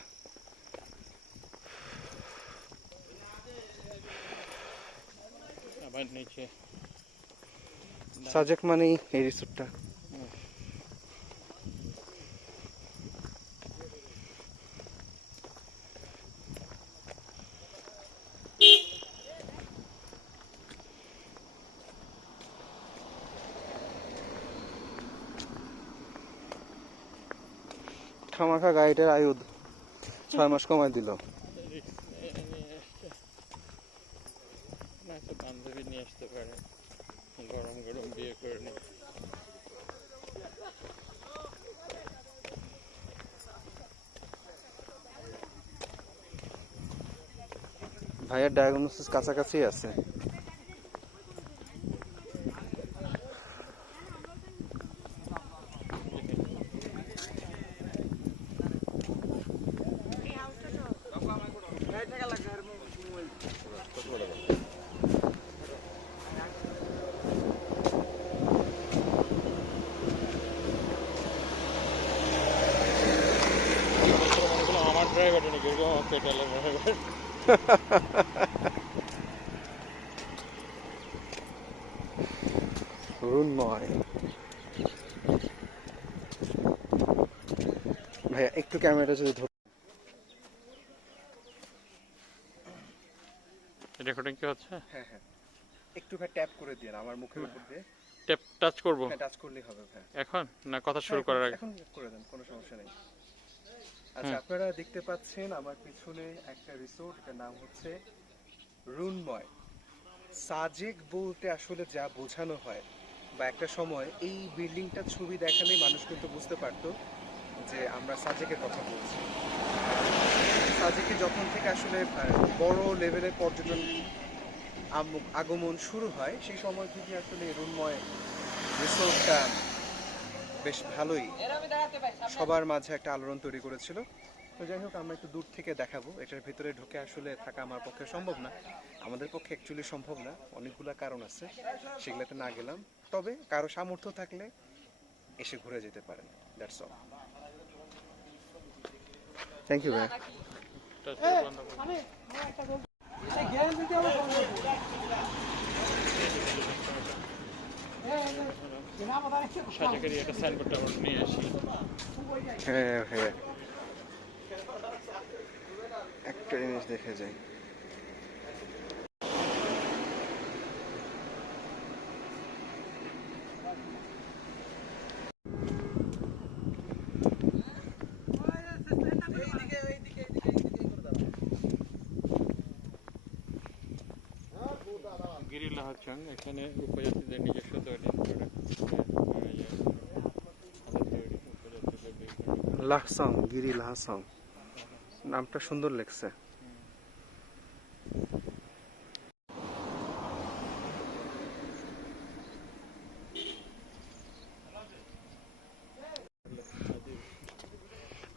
আবার নিচে সাজেক মানেই এই রিসোর্টটা। খামাখা গাড়িটার আয়ু 6 মাস কমাই দিল। না একটা বান্ধবী নিয়ে আসতে পারে, গরম গরম বিয়ে করে নি। ভাইয়ের ডায়াগনোসিস কাছাকাছি আছে। আমার ড্রাইভার নাকি পেট্রোলের ড্রাইভার। রুন্ময় ভাইয়া একটু ক্যামেরাটা যদি ধর। রেকর্ডিং কি হচ্ছে? হ্যাঁ হ্যাঁ, একটু ভাই ট্যাপ করে দিন আমার মুখের উপর দিয়ে। ট্যাপ টাচ করবো টাচ করলেই হবে ভাই। এখন, না কথা শুরু করার আগে? এখন করে দেন, কোনো সমস্যা নেই। আচ্ছা, আপনারা দেখতে পাচ্ছেন আমার পিছনে একটা রিসোর্ট, এটার নাম হচ্ছে রুন্ময়। সাজেক বলতে আসলে যা বোঝানো হয়, বা একটা সময় এই বিল্ডিংটার ছবি দেখালে মানুষ কিন্তু বুঝতে পারতো যে আমরা সাজেকের কথা বলছি। সাজেকে যখন থেকে আসলে বড় লেভেলের পর্যটন আগমন শুরু হয়, সেই সময় থেকে আসলে রুন্ময় রিসোর্টটা বেশ ভালোই সবার মাঝে একটা আলোড়ন তৈরি করেছিল। তো যাই হোক, আমরা একটু দূর থেকে দেখাবো। এটার ভিতরে ঢুকে আসলে থাকা আমার পক্ষে সম্ভব না, আমাদের পক্ষে অ্যাকচুয়ালি সম্ভব না, অনেকগুলো কারণ আছে, সেগুলোতে না গেলাম। তবে কারো সামর্থ্য থাকলে এসে ঘুরে যেতে পারেন। That's all. থ্যাংক ইউ ভাই। টাচ করে বন্ধ করো। সাজেকেরই একটা সাইনবোর্ডটা আমরা নিয়ে আসি। হ্যাঁ হ্যাঁ, একটা জিনিস দেখে যাই। গিরি লাহাচাং, এখানে উপজাতিদের নিজস্ব তৈরি করে উপজাতিদের বিভিন্ন লাহসং, গিরি লাহসং, নামটা সুন্দর লাগছে।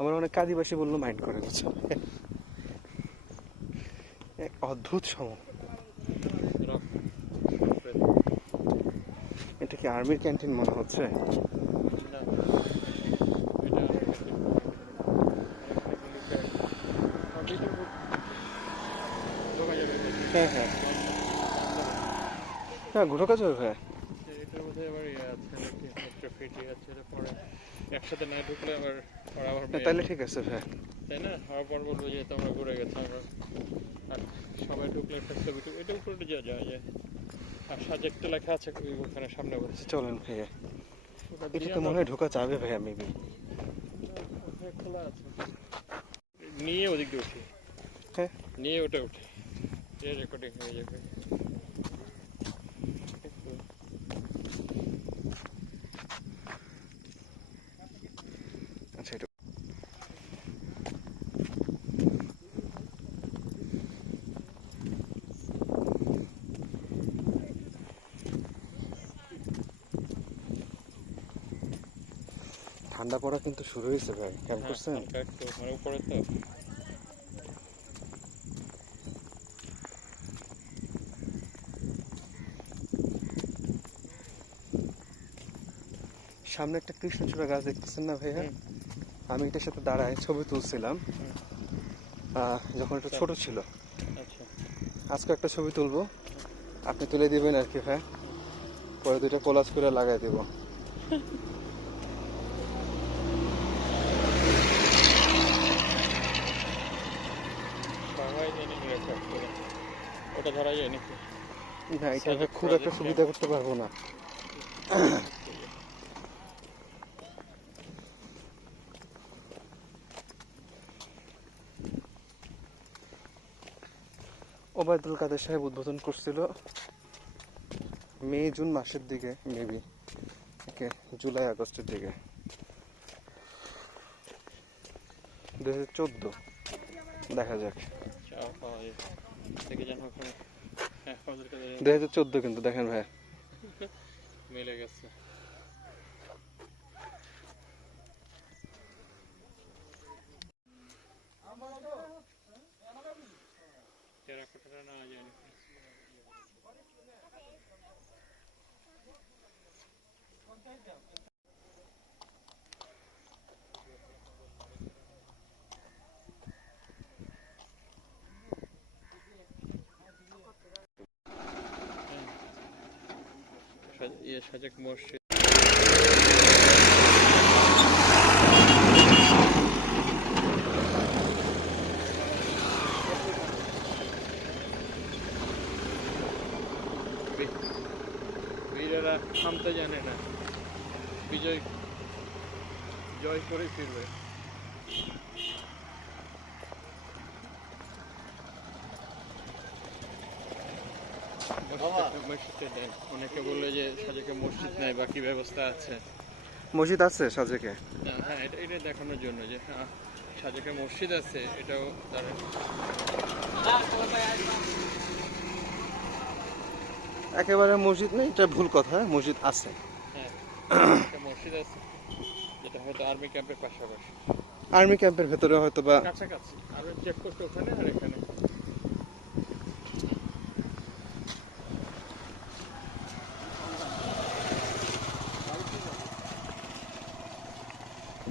আমার অনেক আদিবাসী বললো মাইন্ড করে গেছে। এক অদ্ভুত সময়। এটা কি আর্মির ক্যান্টিন মনে হচ্ছে? হ্যাঁ হ্যাঁ হ্যাঁ, ঢোকা যাবে ভাই। এটার মধ্যে আবার ইয়ে আছে নাকি, একটা ফিটি আছে, এটা পরে একসাথে না ঢুকলে আবার ওরা আবার তাহলে ঠিক আছে ভাই। তাই না, হওয়ার পর বলবো যে তোমরা ঘুরে গেছো আমরা, আর সবাই ঢুকলে একটা ছবি এটা উপরে যাওয়া যায়। আর সাজেকটা লেখা আছে ওখানে সামনে বলছে চলেন ভাইয়া, এটা তো মনে হয় ঢোকা যাবে ভাইয়া মেবি। খোলা আছে, নিয়ে ওদিক দিয়ে উঠি, হ্যাঁ নিয়ে ওটা উঠি, রেকর্ডিং হয়ে যাবে। আচ্ছা, এটা ঠান্ডা পড়া কিন্তু শুরু হয়েছে ভাই, কেমন করছেন? হালকা একটু মানে উপরে তো সামনে একটা কৃষ্ণচূড়া গাছ দেখতেছেন না ভাইয়া? আমি এটার সাথে দাঁড়ায় ছবি তুলছিলাম যখন একটু ছোট ছিল। আচ্ছা, আজকে একটা ছবি তুলবো, আপনি তুলে দিবেন আর কি ভাই, পরে দুইটা কোলাজ করে লাগাই দেবো। সবাই জানি রেকর্ড করে ওটা ধরা যায় নাকি? না, এটা ভাই খুব একটা সুবিধা করতে পারবো না। ওবায়দুল কাদের সাহেব উদ্বোধন করছিল মে জুন মাসের দিকে, মেবি জুলাই আগস্টের দিকে 2014। দেখা যাক। চাও পাওয়া যায় থেকে যেন ওখানে, হ্যাঁ আমাদের কাছে 2014 কিন্তু দেখেন ভাই, মিলে গেছে। টেরাকোটাটা না যায় নাকি? সাজেক মসজিদ। বীরেরা থামতে জানে না, বিজয় জয় করে ফিরবে। মসজিদটা দেন, অনেকে বললো যে সাজেকে মসজিদ নাই, বাকি ব্যবস্থা আছে। মসজিদ আছে সাজেকে? না, হ্যাঁ এটা দেখানোর জন্য যে হ্যাঁ সাজেকে মসজিদ আছে, এটাও তারা একেবারে মসজিদ নেই এটা ভুল কথা, মসজিদ আছে। হ্যাঁ একটা মসজিদ আছে, যেটা হয়তো আর্মি ক্যাম্পের পাশাপাশি, আর্মি ক্যাম্পের ভেতরে হয়তো বা কাছাকাছি। আর্মি চেক করতে ওখানে আর এখানে।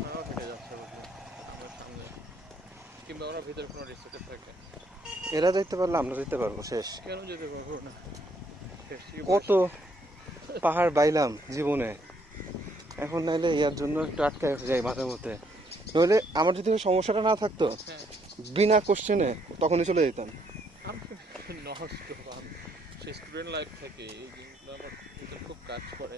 ওরাও হেঁটে যাচ্ছে বুঝলি, আমার সামনে, কিংবা ওরা ভিতরে কোনো রিসোর্টে থাকে। এরা যেতে পারলে আমরা যেতে পারবো, শেষ। কেন যেতে পারবো না? কত পাহাড় বাইলাম জীবনে, এখন নাইলে ইয়ার জন্য একটু আটকায় যাই মাঝে মধ্যে। নইলে আমার যদি ওই সমস্যাটা না থাকতো হ্যাঁ বিনা কোশ্চেনে তখনই চলে যেতাম। আমি নষ্ট আমি সেই স্টুডেন্ট লাইফ থেকে এই জিনিসগুলো আমার ভিতরে খুব কাজ করে।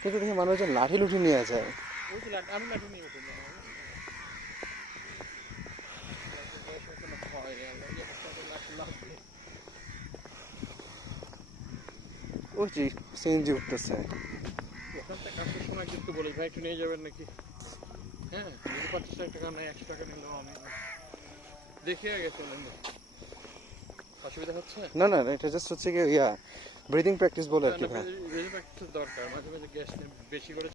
কিন্তু দেখি মানুষজন লাঠি লুঠি নিয়ে যায়। ওই যে আমি লাঠি নিয়ে উঠি না, কোনো ভয় নেই, আমরা যে হাতে লাঠি লাগবে। ওই যে সিএনজি উঠতেছে। ওখান থেকে আসার সময় কিন্তু বলি ভাই একটু নিয়ে যাবেন নাকি, হ্যাঁ যদি 50 টাকা নেয় 100 টাকা নিলেও আমি দেখে গেছে। অসুবিধা হচ্ছে না না এটা জাস্ট হচ্ছে কি ইয়া ব্রিদিং প্র্যাকটিস বলে আর কি ভাই। দরকার মাঝে মাঝে গ্যাস বেশি করে।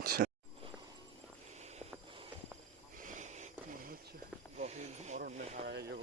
আচ্ছা গভীর অরণ্যে হারাই যাব।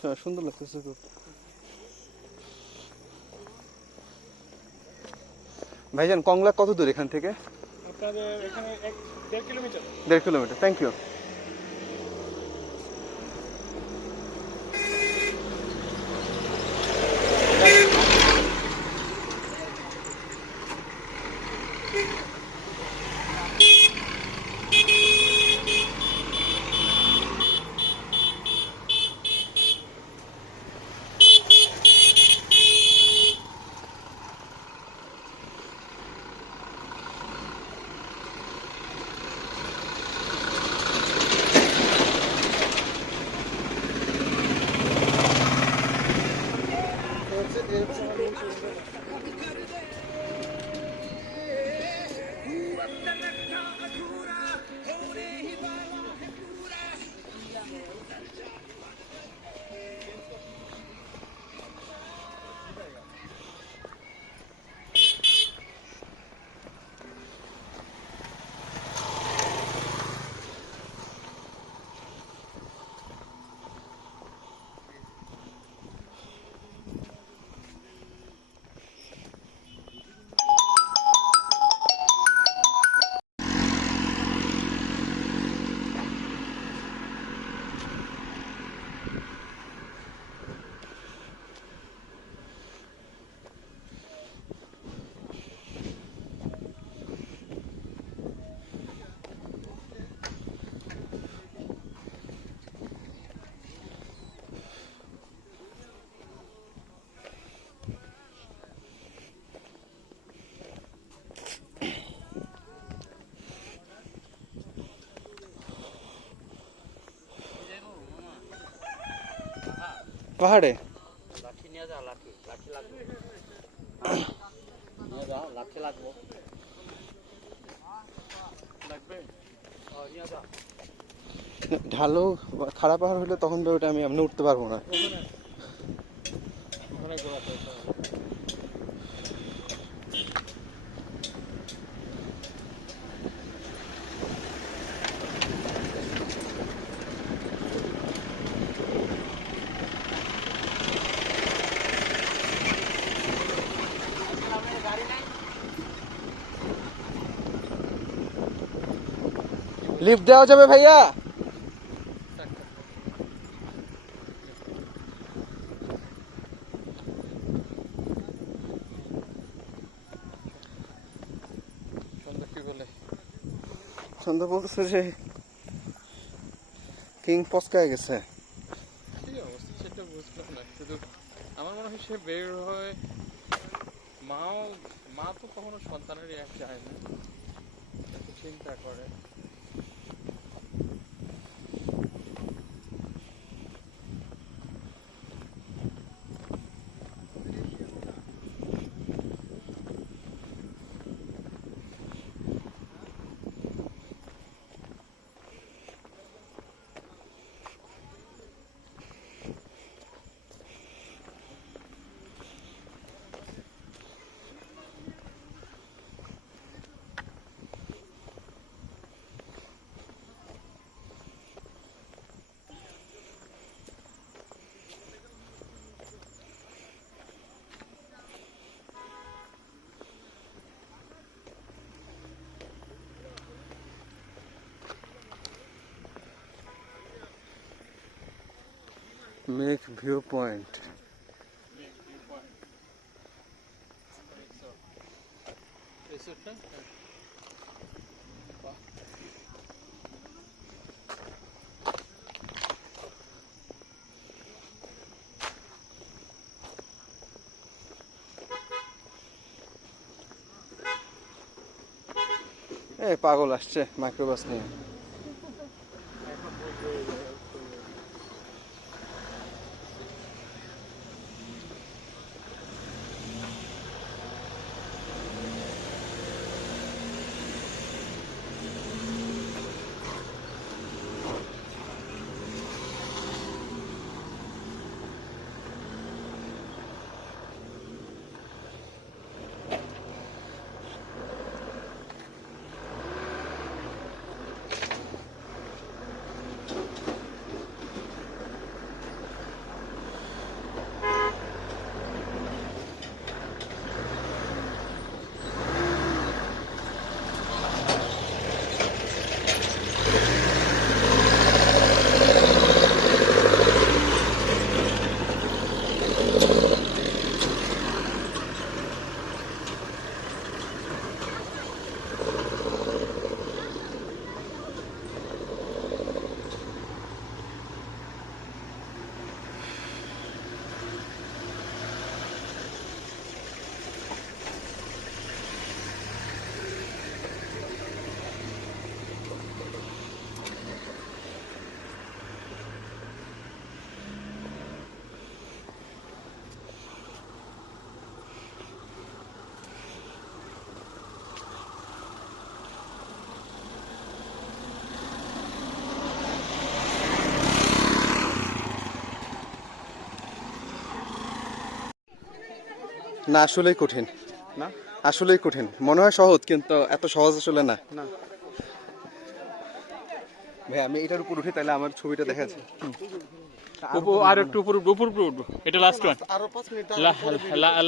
হ্যাঁ, সুন্দর লাগতেছে খুব। ভাইজান কংলা কত দূর এখান থেকে? আপনাদের এখানে 1.5 কিলোমিটার। 1.5 kilometre, thank you. পাহাড়ে লাঠি নিয়ে যা, লাঠি লাঠি লাগবে, নিয়ে যাও, লাঠি লাগবে, লাগবে নিয়ে যা। ঢালু খারাপ পাহাড় হলে তখন তো ওটা আমি এমনি উঠতে পারবো না। ওখানে ওখানে ঘোরাতে হবে। লিফট দেওয়া যাবে ভাইয়া? সন্ধ্যা কি বলে? সন্ধ্যা বলতেছে যে কিং পস্কায় গেছে। কি অবস্থা সেটা বুঝলাম না, শুধু আমার মনে হয় সে বের হয়, মা তো কখনো সন্তানের এক চায় না, একটু চিন্তা করে। Make view point. রিসোর্টটা পাগল আসছে মাইক্রোবাস নিয়ে। না আসলেই কঠিন, না আসলেই কঠিন। মনে হয় সহজ, কিন্তু এত সহজ আসলে না। না ভাই আমি এটার উপর উঠি, তাহলে আমার ছবিটা দেখা যাচ্ছে। আর একটু উপর উপর উঠবো, এটা লাস্ট ওয়ান। আরো 5 মিনিট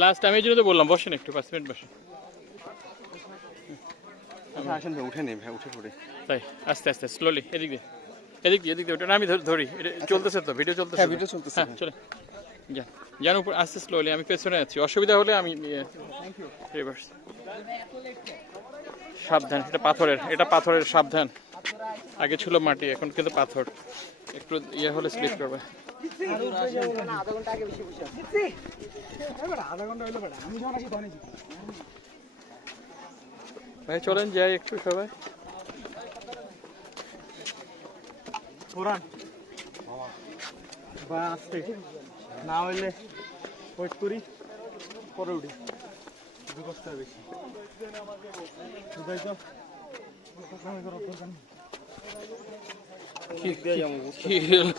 লাস্ট আমি এই জন্য তো বললাম বসেন একটু, 5 মিনিট বসেন। আচ্ছা আসেন ভাই, উঠে নেই ভাই, উঠে পড়ে। তাই আস্তে আস্তে স্লোলি, এদিক দিয়ে ওটা না, আমি ধরি, এটা চলতেছে তো, ভিডিও চলতেছে। হ্যাঁ, ভিডিও চলতেছে। হ্যাঁ চলে যান উপর আস্তে স্লোলি, আমি পেছনে আছি, অসুবিধা হলে আমি রিভার্স। সাবধান, এটা পাথরের সাবধান। আগে ছিল মাটি, এখন কিন্তু পাথর, একটু ইয়ে হলে স্লিপ করবে। ভাই চলেন যাই একটু সবাই। পুরান বা আসতে না হইলে ওয়েট করি, পরে উঠি। দু কষ্ট বেশি কি হলো?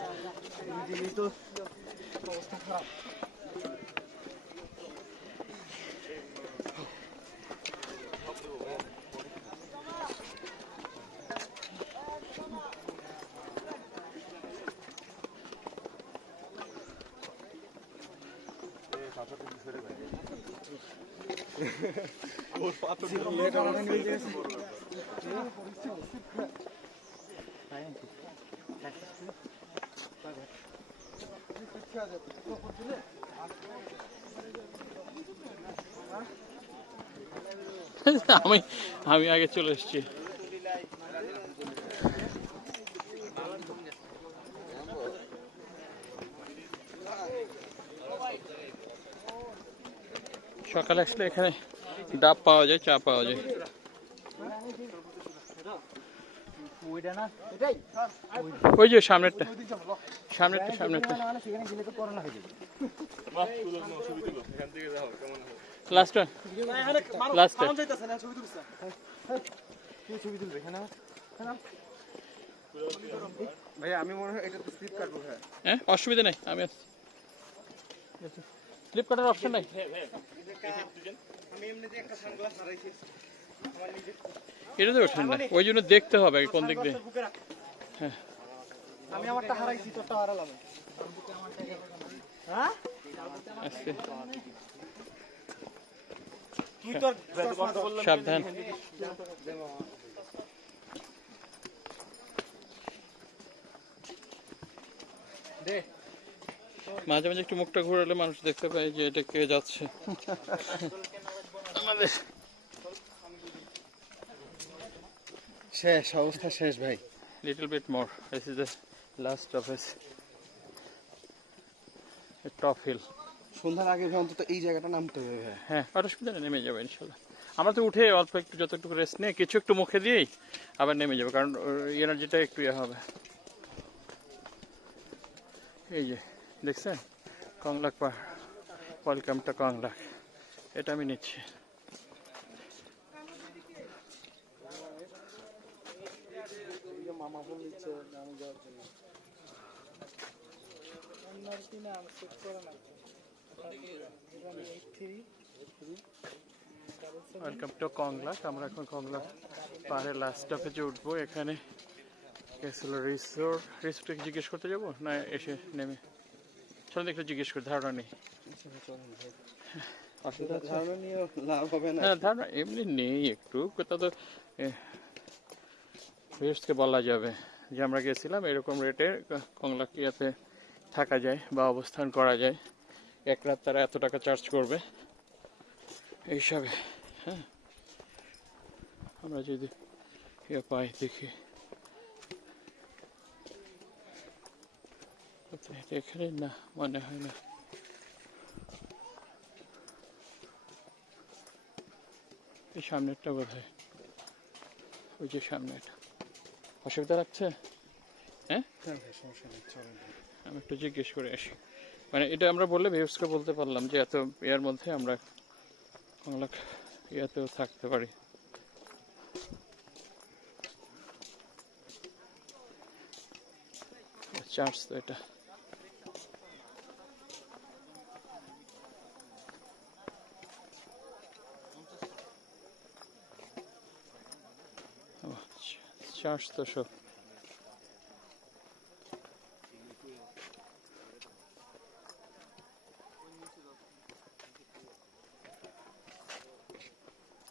আমি আমি আগে চলে এসেছি। সকালে আসলে এখানে ডাব পাওয়া যায়, চা পাওয়া যায়। ওই যে সামনেরটা সামনেরটা সামনেরটা লাস্টটা লাস্টটা ভাই আমি মনে হয় এটা তো স্লিপ কাটবো। হ্যাঁ হ্যাঁ অসুবিধা নেই, আমি আসছি। স্লিপ কাটার অপশন নাই। আমি এমনিতে একটা সানগ্লাস হারাইছি এটা তো ওঠেন না, ওই জন্য দেখতে হবে কোন দিক দিয়ে। হ্যাঁ আমি আমারটা হারাইছি, তোরটা হারালাম। হ্যাঁ আস্তে তুই তোর সাবধান। মাঝে মাঝে একটু মুখটা ঘুরালে মানুষ দেখতে পায় যে এটা কে যাচ্ছে। আমাদের শেষ অবস্থা শেষ ভাই। little bit more. This is the last of his top hill. সন্ধ্যার আগে ভাই অন্তত এই জায়গাটা নামতে হবে ভাই। হ্যাঁ অসুবিধা নেই, নেমে যাবে ইনশাল্লাহ। আমরা তো উঠে অল্প একটু যতটুকু রেস্ট নিয়ে কিছু একটু মুখে দিয়েই আবার নেমে যাবে, কারণ এনার্জিটা একটু ইয়ে হবে। এই যে দেখছেন কংলাক পাহাড়, ওয়েলকাম টু কংলাক, এটা আমি নিচ্ছি। Welcome to Konglak. আমরা এখন কংলাক পাহাড়ের লাস্ট স্টপেজে উঠবো। এখানে গেছিল রিসোর্ট, রিসোর্টকে জিজ্ঞেস করতে যাবো না এসে নেমে? চলো একটু জিজ্ঞেস করি, ধারণা নেই। ধারণা নিয়ে লাভ হবে না। হ্যাঁ ধারণা এমনি নেই একটু, কোথাও তো ভিউয়ার্সকে বলা যাবে যে আমরা গেছিলাম এরকম রেটে কংলাকিয়াতে থাকা যায় বা অবস্থান করা যায়, এক রাত তারা এত টাকা চার্জ করবে এই হিসাবে। হ্যাঁ আমরা যদি ইয়ে পাই দেখি। এখানে না মনে হয় না। এই সামনেরটা বোধ হয়, ওই যে সামনেটা। অসুবিধা লাগছে? হ্যাঁ সমস্যা নেই, চলেন। আমি একটু জিজ্ঞেস করে আসি। মানে এটা আমরা বললে ভিউয়ার্সকে বলতে পারলাম যে এত এর মধ্যে আমরা কংলাক ইয়াতেও থাকতে পারি। চার্জ তো এটা। চার্জ তো সব।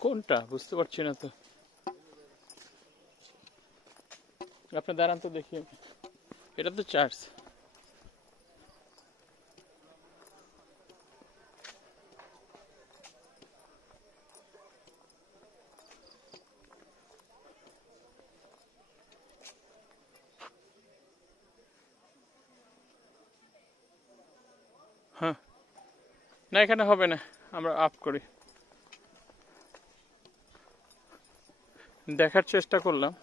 কোনটা বুঝতে পারছি না তো। আপনি দাঁড়ান তো দেখি, এটা তো চার্জ। হ্যাঁ না এখানে হবে না, আমরা আপ করি। দেখার চেষ্টা করলাম,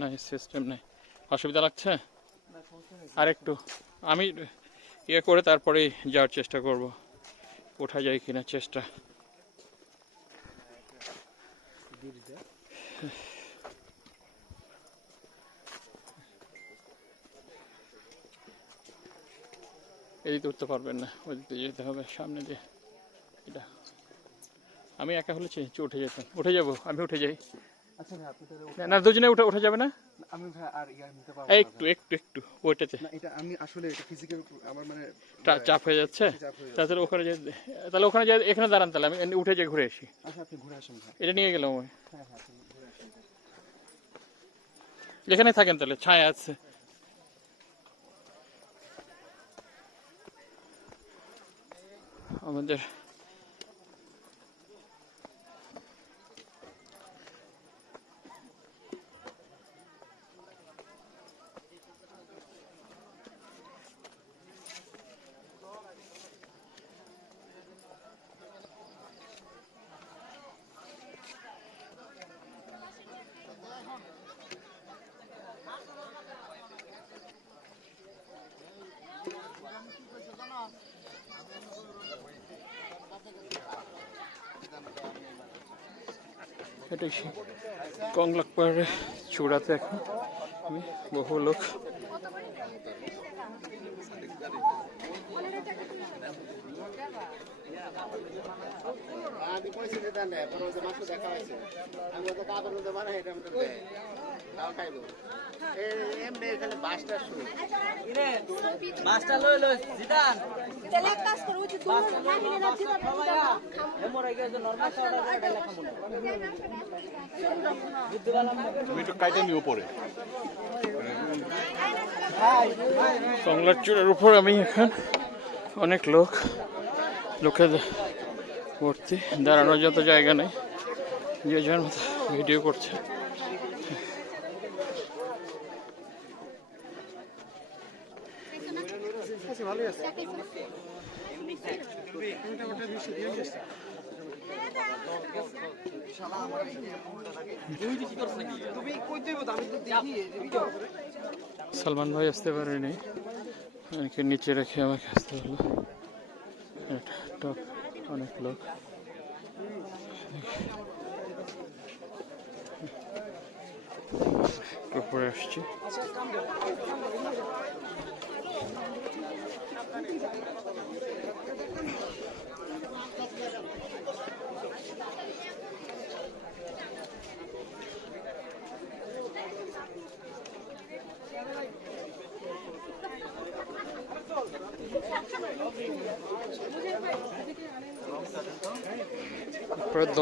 না সিস্টেম নেই। অসুবিধা লাগছে আর একটু, আমি ইয়ে করে তারপরেই যাওয়ার চেষ্টা করব, ওঠা যায় কিনা চেষ্টা। এদিকে উঠতে পারবেন না, ওদিকে যেতে হবে সামনে দিয়ে। এটা আমি একা হলে উঠে যেতাম, উঠে যাবো, আমি উঠে যাই। আচ্ছা ভাই আপনি তাহলে না দুজনে উঠা যাবে না? আমি ভাই আর ইয়া নিতে পারবো এই না একটু একটু একটু ওইটাতে ভাই। না এটা আমি আসলে এটা ফিজিক্যাল আমার মানে চাপ হয়ে যাচ্ছে। তাহলে ওখানে তাহলে ওখানে যাই, এখানে দাঁড়ান, তাহলে আমি উঠে যাই ঘুরে আসি। আচ্ছা আপনি ঘুরে আসুন ভাই। এটা নিয়ে গেলাম আমি। হ্যাঁ হ্যাঁ আপনি ঘুরে আসুন। এখানে থাকেন তাহলে, ছায়া আছে। আমাদের এটা কংলাক পাহাড়ের চূড়াতে এখন আমি বহু লোক কংলার চূড়ার উপর আমি এখন অনেক লোকে ভর্তি, দাঁড়ানোর যত জায়গা নেই, যে যার মতো ভিডিও করছে। সালমান ভাই আসতে পারেনি, অনেকে নিচে রেখে আমাকে আসতে হলো। অনেক লোক উপরে আসছি।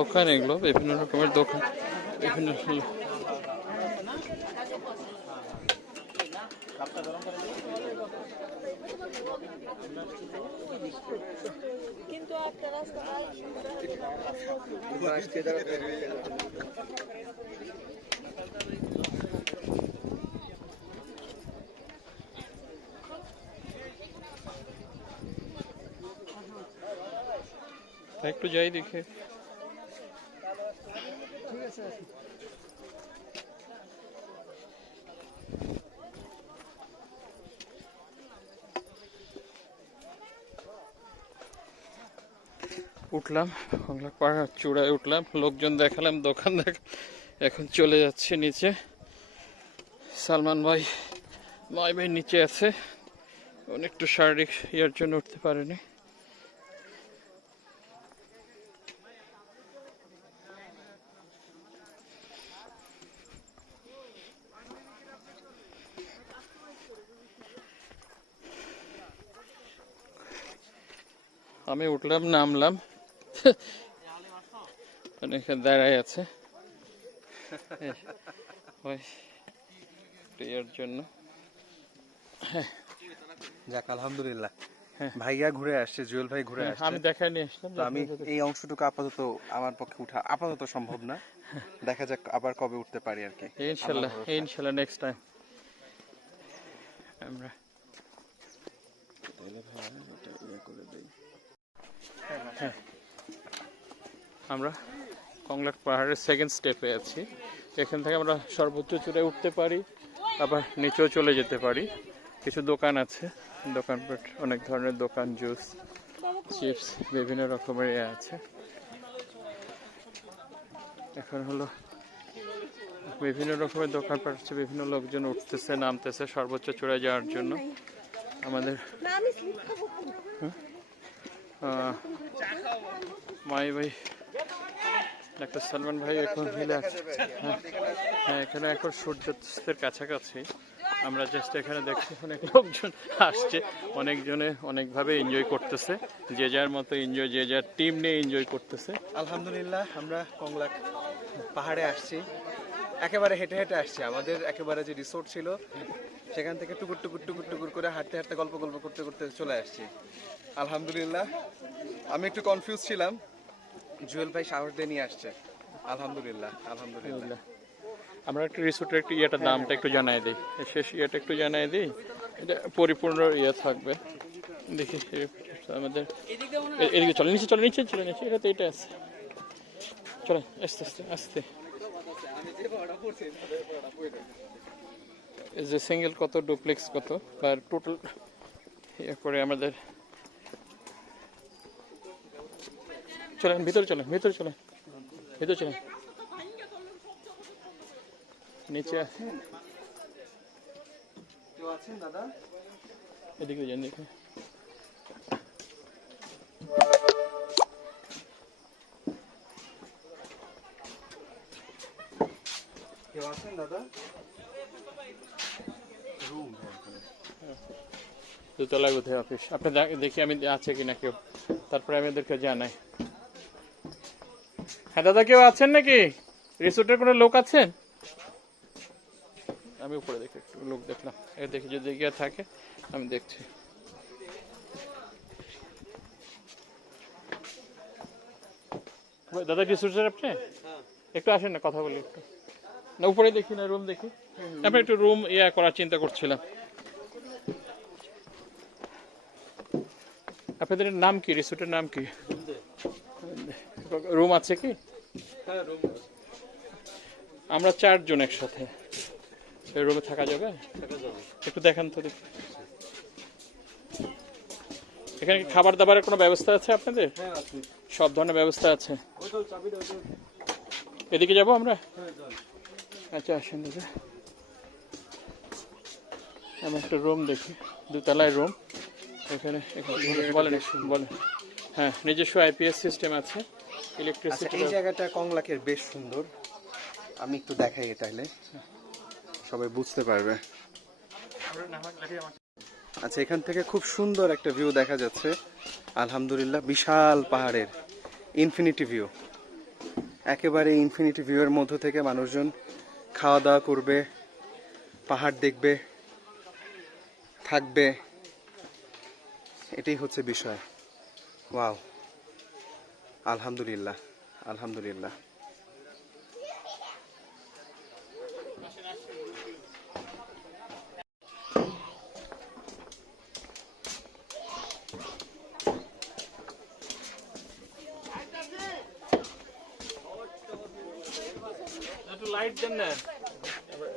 দোকান, এগুলো বিভিন্ন রকমের দোকান, বিভিন্ন কিন্তু একটা রাস্তা একটু যাই দেখে। উঠলাম কংলাক পাহাড় চূড়ায় উঠলাম, লোকজন দেখালাম, দোকান এখন চলে যাচ্ছে নিচে। সালমান ভাই মাই ভাই নিচে আছে, অনেকটা শারীরিক ইয়ার জন্য উঠতে পারেনি। আমি উঠলাম, নামলাম, অনেকে দাঁড়ায় আছে এর জন্য। যাক আলহামদুলিল্লাহ, ভাইয়া ঘুরে আসছে, জুয়েল ভাই ঘুরে আসছে। আমি দেখাই নিয়ে আসলাম। তো আমি এই অংশটুকু আপাতত আমার পক্ষে উঠা আপাতত সম্ভব না, দেখা যাক আবার কবে উঠতে পারি আর কি। ইনশাল্লাহ নেক্সট টাইম আমরা আমরা কংলাক পাহাড়ের সেকেন্ড স্টেপে আছি। এখান থেকে আমরা সর্বোচ্চ চূড়ায় উঠতে পারি, আবার নিচেও চলে যেতে পারি। কিছু দোকান আছে, দোকানপাট, অনেক ধরনের দোকান, জুস, চিপস, বিভিন্ন রকমের আছে। এখন হলো বিভিন্ন রকমের দোকানপাট আছে, বিভিন্ন লোকজন উঠতেছে নামতেছে সর্বোচ্চ চূড়ায় যাওয়ার জন্য। আমাদের মাই ভাই ডাক্তার সালমান ভাই এখন মিলে আছে। হ্যাঁ, এখানে এখন সূর্যাস্তের কাছাকাছি আমরা জাস্ট এখানে দেখছি অনেক লোকজন আসছে, অনেকজনে অনেকভাবে এনজয় করতেছে, যে যার মতো এনজয়, যে যার টিম নিয়ে এনজয় করতেছে। আলহামদুলিল্লাহ আমরা কংলাক পাহাড়ে আসছি, একেবারে হেঁটে হেঁটে আসছি। আমাদের একেবারে যে রিসোর্ট ছিল সেখান থেকে টুকুর টুকুর টুকুর টুকুর করে হাঁটতে হাঁটতে গল্প গল্প করতে করতে চলে আসছি। আলহামদুলিল্লাহ, আমি একটু কনফিউজ ছিলাম, জুয়েল ভাই সাহস দিয়ে নিয়ে আসছে। আলহামদুলিল্লাহ আলহামদুলিল্লাহ। আমরা একটু রিসোর্টের একটু ইয়েটার দামটা একটু জানাই দিই, শেষ ইয়েটা একটু জানাই দিই, এটা পরিপূর্ণ ইয়ে থাকবে। দেখি আমাদের এদিকে চলে নিচে, চলে নিচে, চলে নিচে, এটা তো এটা আছে, চলে আস্তে আস্তে আস্তে। এই যে সিঙ্গেল কত, ডুপ্লেক্স কত, আর টোটাল ইয়ে করে আমাদের। চলেন ভিতরে, চলেন ভিতরে, চলেন ভিতরে, চলেন নিচে। কেউ আছেন দাদা? এদিকে যান, দেখুন কেউ আছেন দাদা? দোতলায় বোধহয় অফিস। আপনি দেখি আমি আছে কিনা কেউ, তারপরে আমি ওদেরকে জানাই। হ্যাঁ দাদা, কেউ আছেন নাকি? রিসোর্টের কোনো লোক আছেন? আমি উপরে দেখি, একটু লোক দেখলাম, এ দেখি যদি গিয়ে থাকে আমি দেখছি। দাদা রিসোর্টের আপনি একটু আসেন না, কথা বলি একটু। না উপরে দেখি না, রুম দেখি। আমি একটু রুম ইয়ে করার চিন্তা করছিলাম। আপনাদের নাম কি? রিসোর্টের নাম কি? রুম আছে কি? আমরা 4 জন একসাথে এই রুমে থাকা যাবে? একটু দেখান তো দেখি। এখানে কি খাবার দাবারের কোনো ব্যবস্থা আছে আপনাদের? সব ধরনের ব্যবস্থা আছে। এদিকে যাব আমরা? আচ্ছা আসেন দাদা, আমি একটা রুম দেখি, 2 তলায় রুম। এখানে বলেন বলেন। হ্যাঁ, নিজস্ব আইপিএস সিস্টেম আছে, ইলেকট্রিসিটি। এই জায়গাটা কংলাকের বেশ সুন্দর, আমি একটু দেখাই তাহলে সবাই বুঝতে পারবে। আচ্ছা, এখান থেকে খুব সুন্দর একটা ভিউ দেখা যাচ্ছে আলহামদুলিল্লাহ। বিশাল পাহাড়ের ইনফিনিটি ভিউ, একেবারে ইনফিনিটি ভিউয়ের মধ্য থেকে মানুষজন খাওয়া দাওয়া করবে, পাহাড় দেখবে, থাকবে, এটাই হচ্ছে বিষয়। ওয়াও, আলহামদুলিল্লাহ আলহামদুলিল্লাহ। একটু লাইট দেন না,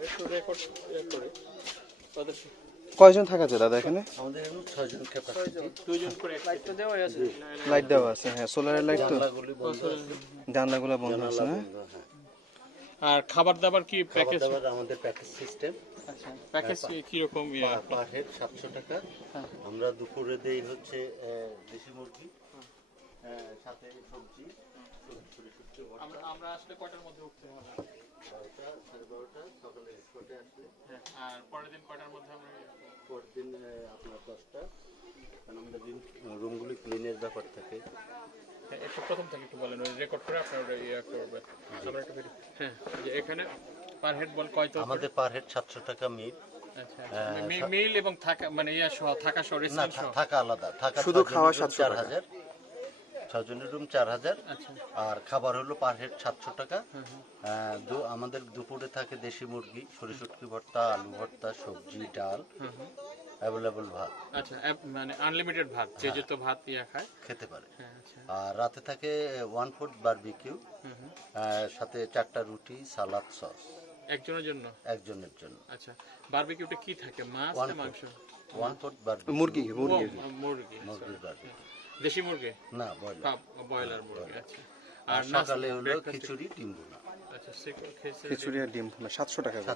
একটু রেকর্ড করে। কয়জন থাকা যায় দাদা এখানে? আমাদের এখন 6 জন ক্যাপাসিটি। 2 জন করে লাইট তো দেওয়া আছে। লাইট দেওয়া আছে, হ্যাঁ সোলারের লাইট তো। জানলাগুলি বন্ধ আছে। জানলাগুলো বন্ধ আছে না? বন্ধ, হ্যাঁ। আর খাবার দাবার কি প্যাকেজ? খাবার দাবার আমাদের প্যাকেজ সিস্টেম। আচ্ছা, প্যাকেজ কি রকম? পার হেড 700 টাকা। আমরা দুপুরে দেই হচ্ছে দেশি মুরগি, সাথে সবজি, শুটকি ভর্তা। আমরা আসলে কয়টার মধ্যে উঠতে হবে? 12টা, 12:30 সকালে এক্সপোর্টে আসলে। আর পরের দিন কয়টার মধ্যে আমরা? পরের দিন আপনার 10টা, কারণ আমাদের রুমগুলি ক্লিনের ব্যাপার থাকে। একটু প্রথম থেকে একটু বলেন, ওই রেকর্ড করে আপনারা ইয়ে করবে। আমরা একটু হ্যাঁ, যে এখানে পার হেড বল কয় তো? আমাদের পার হেড 700 টাকা মিল। আচ্ছা, মিল এবং থাকা মানে ইয়া সহ, থাকা সহ, না, রেস্টুরেন্ট সহ? থাকা আলাদা। থাকা শুধু খাওয়া 700 700 4000, 6 জনের রুম 4000। আচ্ছা, আর খাবার হলো পার হেড 700 টাকা। আমাদের দুপুরে থাকে দেশি মুরগি, শুটকি ভর্তা, আলু ভর্তা, সবজি, ডাল, অ্যাভেলেবল ভাত। আচ্ছা, মানে আনলিমিটেড ভাত, যে যত ভাত ইয়া খায় খেতে পারে। হ্যাঁ, আচ্ছা। আর রাতে থাকে 1/4 বারবিকিউ, সাথে 4টা রুটি, সালাদ, সস একজনের জন্য? একজনের জন্য। আচ্ছা, বারবিকিউতে কি থাকে? মাছ না মাংস? 1/4 বারবিকিউ, মুরগি ও, মুরগি মুরগি। মুরগির বারবিকিউ, দেশি মুরগি? না ব্রয়লার। ব্রয়লার মুরগি। আচ্ছা, আর নাস্তা, সকালে হলো breakfast? খিচুড়ি, ডিম ভুনা। আচ্ছা, খিচুড়ি আর ডিম ভুনা 700 টাকা করে।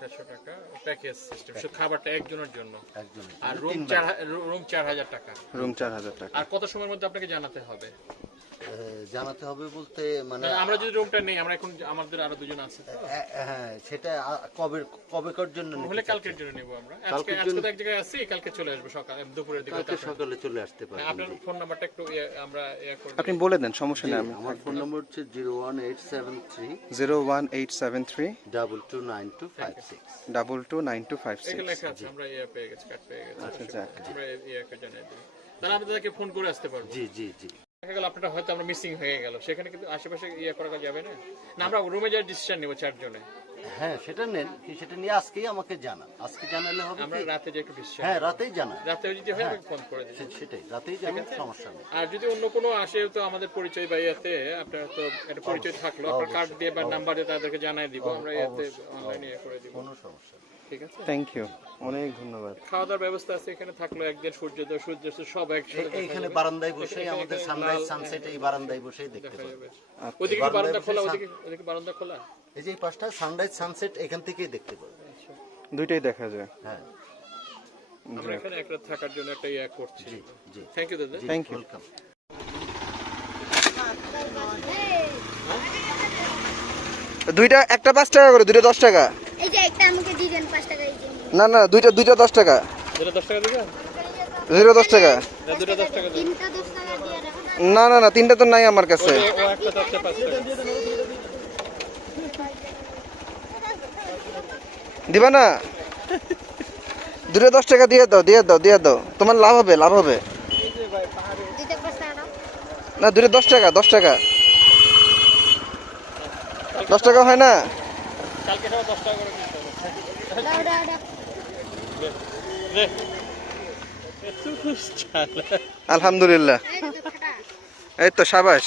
700 টাকা প্যাকেজ সিস্টেম। শুধু খাবারটা একজনের জন্য? একজনের আর জন্য রুম 3 বেলা। 4000 টাকা। রুম 4000 টাকা। আর কত সময়ের মধ্যে আপনাকে জানাতে হবে? জানাতে হবে বলতে মানে আমরা যদি রুমটা নেই, আমরা এখন আমাদের আরো দুজন আছে তো। হ্যাঁ সেটা কবেকার জন্য নিতে হলে চাচ্ছেন? কালকের জন্য নেব আমরা। আজকে কালকের আজকে জন্য- তো এক জায়গায় আছি, কালকে চলে আসবো সকালে দুপুরের দিকে। কালকে সকালে চলে আসতে পারবেন। আপনার ফোন নাম্বারটা একটু আমরা করব। আপনি বলে দেন, সমস্যা নেই। আমি আমার ফোন নম্বর হচ্ছে 01873 01873 229256। 229256। এখানে লেখা আছে, আমরা পেয়ে গেছি, কার্ড পেয়ে গেছি। আচ্ছা যাক, আমরা একটা জানাই দিই। তাহলে আমরা তাদেরকে ফোন করে আসতে পারবো। জি জি জি। দেখা গেল আপনারা হয়তো আমরা মিসিং হয়ে গেল, সেখানে কিন্তু আশেপাশে করা যাবে না। না আমরা রুমে যাওয়ার ডিসিশন নেব 4 জনে। হ্যাঁ সেটা নেন, সেটা নিয়ে আজকেই আমাকে জানান। আজকে জানালে হবে আমরা কি? রাতে যে একটু ডিসিশন, হ্যাঁ রাতেই জানান। রাতে যদি হয় আমি ফোন করে দিই। সেটাই রাতেই জানান, সমস্যা নেই। আর যদি অন্য কোনো আসে তো আমাদের পরিচয় বা ইয়াতে আপনার তো একটা পরিচয় থাকলো, আপনার কার্ড দিয়ে বা নাম্বার দিয়ে তাদেরকে জানাই দিব, আমরা ইয়াতে অনলাইনে করে দিব। কোনো সমস্যা নেই। ঠিক আছে। থ্যাংক ইউ, অনেক ধন্যবাদ। খাওয়া দাওয়ার ব্যবস্থা আছে এখানে, থাকলো একদিন সূর্যোদয় সূর্যাস্ত সব একসাথে দেখা এইখানে যাবে। বারান্দায় বসে এখানে আমাদের লাল, সানরাইজ সানসেট এই বারান্দায় বসেই দেখতে দেখা পাবেন। যাবে। ওদিকে কি বারান্দা খোলা? ওদিকে বারান্দা খোলা? এই যে এই পাশটা সানরাইজ সানসেট এখান থেকেই দেখতে পাবেন। দুইটাই দেখা যায়। হ্যাঁ আমরা এখানে একটা থাকার জন্য একটা করছি। জি জি থ্যাংক ইউ দাদা। Thank you. ওয়েলকাম। দুইটা একটা 5 টাকা করে, দুইটা 10 টাকা। এই যে একটা আমাকে দিয়ে দেন 5 টাকা এই যে না না, দুইটা 10 টাকা। যেটা 10 টাকা দিবে? দুইটা 10 টাকা। না দুটো 10 টাকা দিবে। তিনটা 10 টাকা দিয়ে রাখো। না না না, তিনটা তো নাই আমার কাছে। ও একটা চাচ্ছে 5 টাকা। দিবা না? দুটো 10 টাকা দিয়ে দাও, দিয়ে দাও, দিয়ে দাও, তোমার লাভ হবে, লাভ হবে। দিতে 5 টাকা দাও। না, দুটো 10 টাকা, 10 টাকা। 10 টাকা হয় না? কালকে সব 10 টাকা করে দিতে হবে। দাও দাও দাও। রে এত খুশ চালা। আলহামদুলিল্লাহ, এই তো ফাটা। এই তো সাবাস।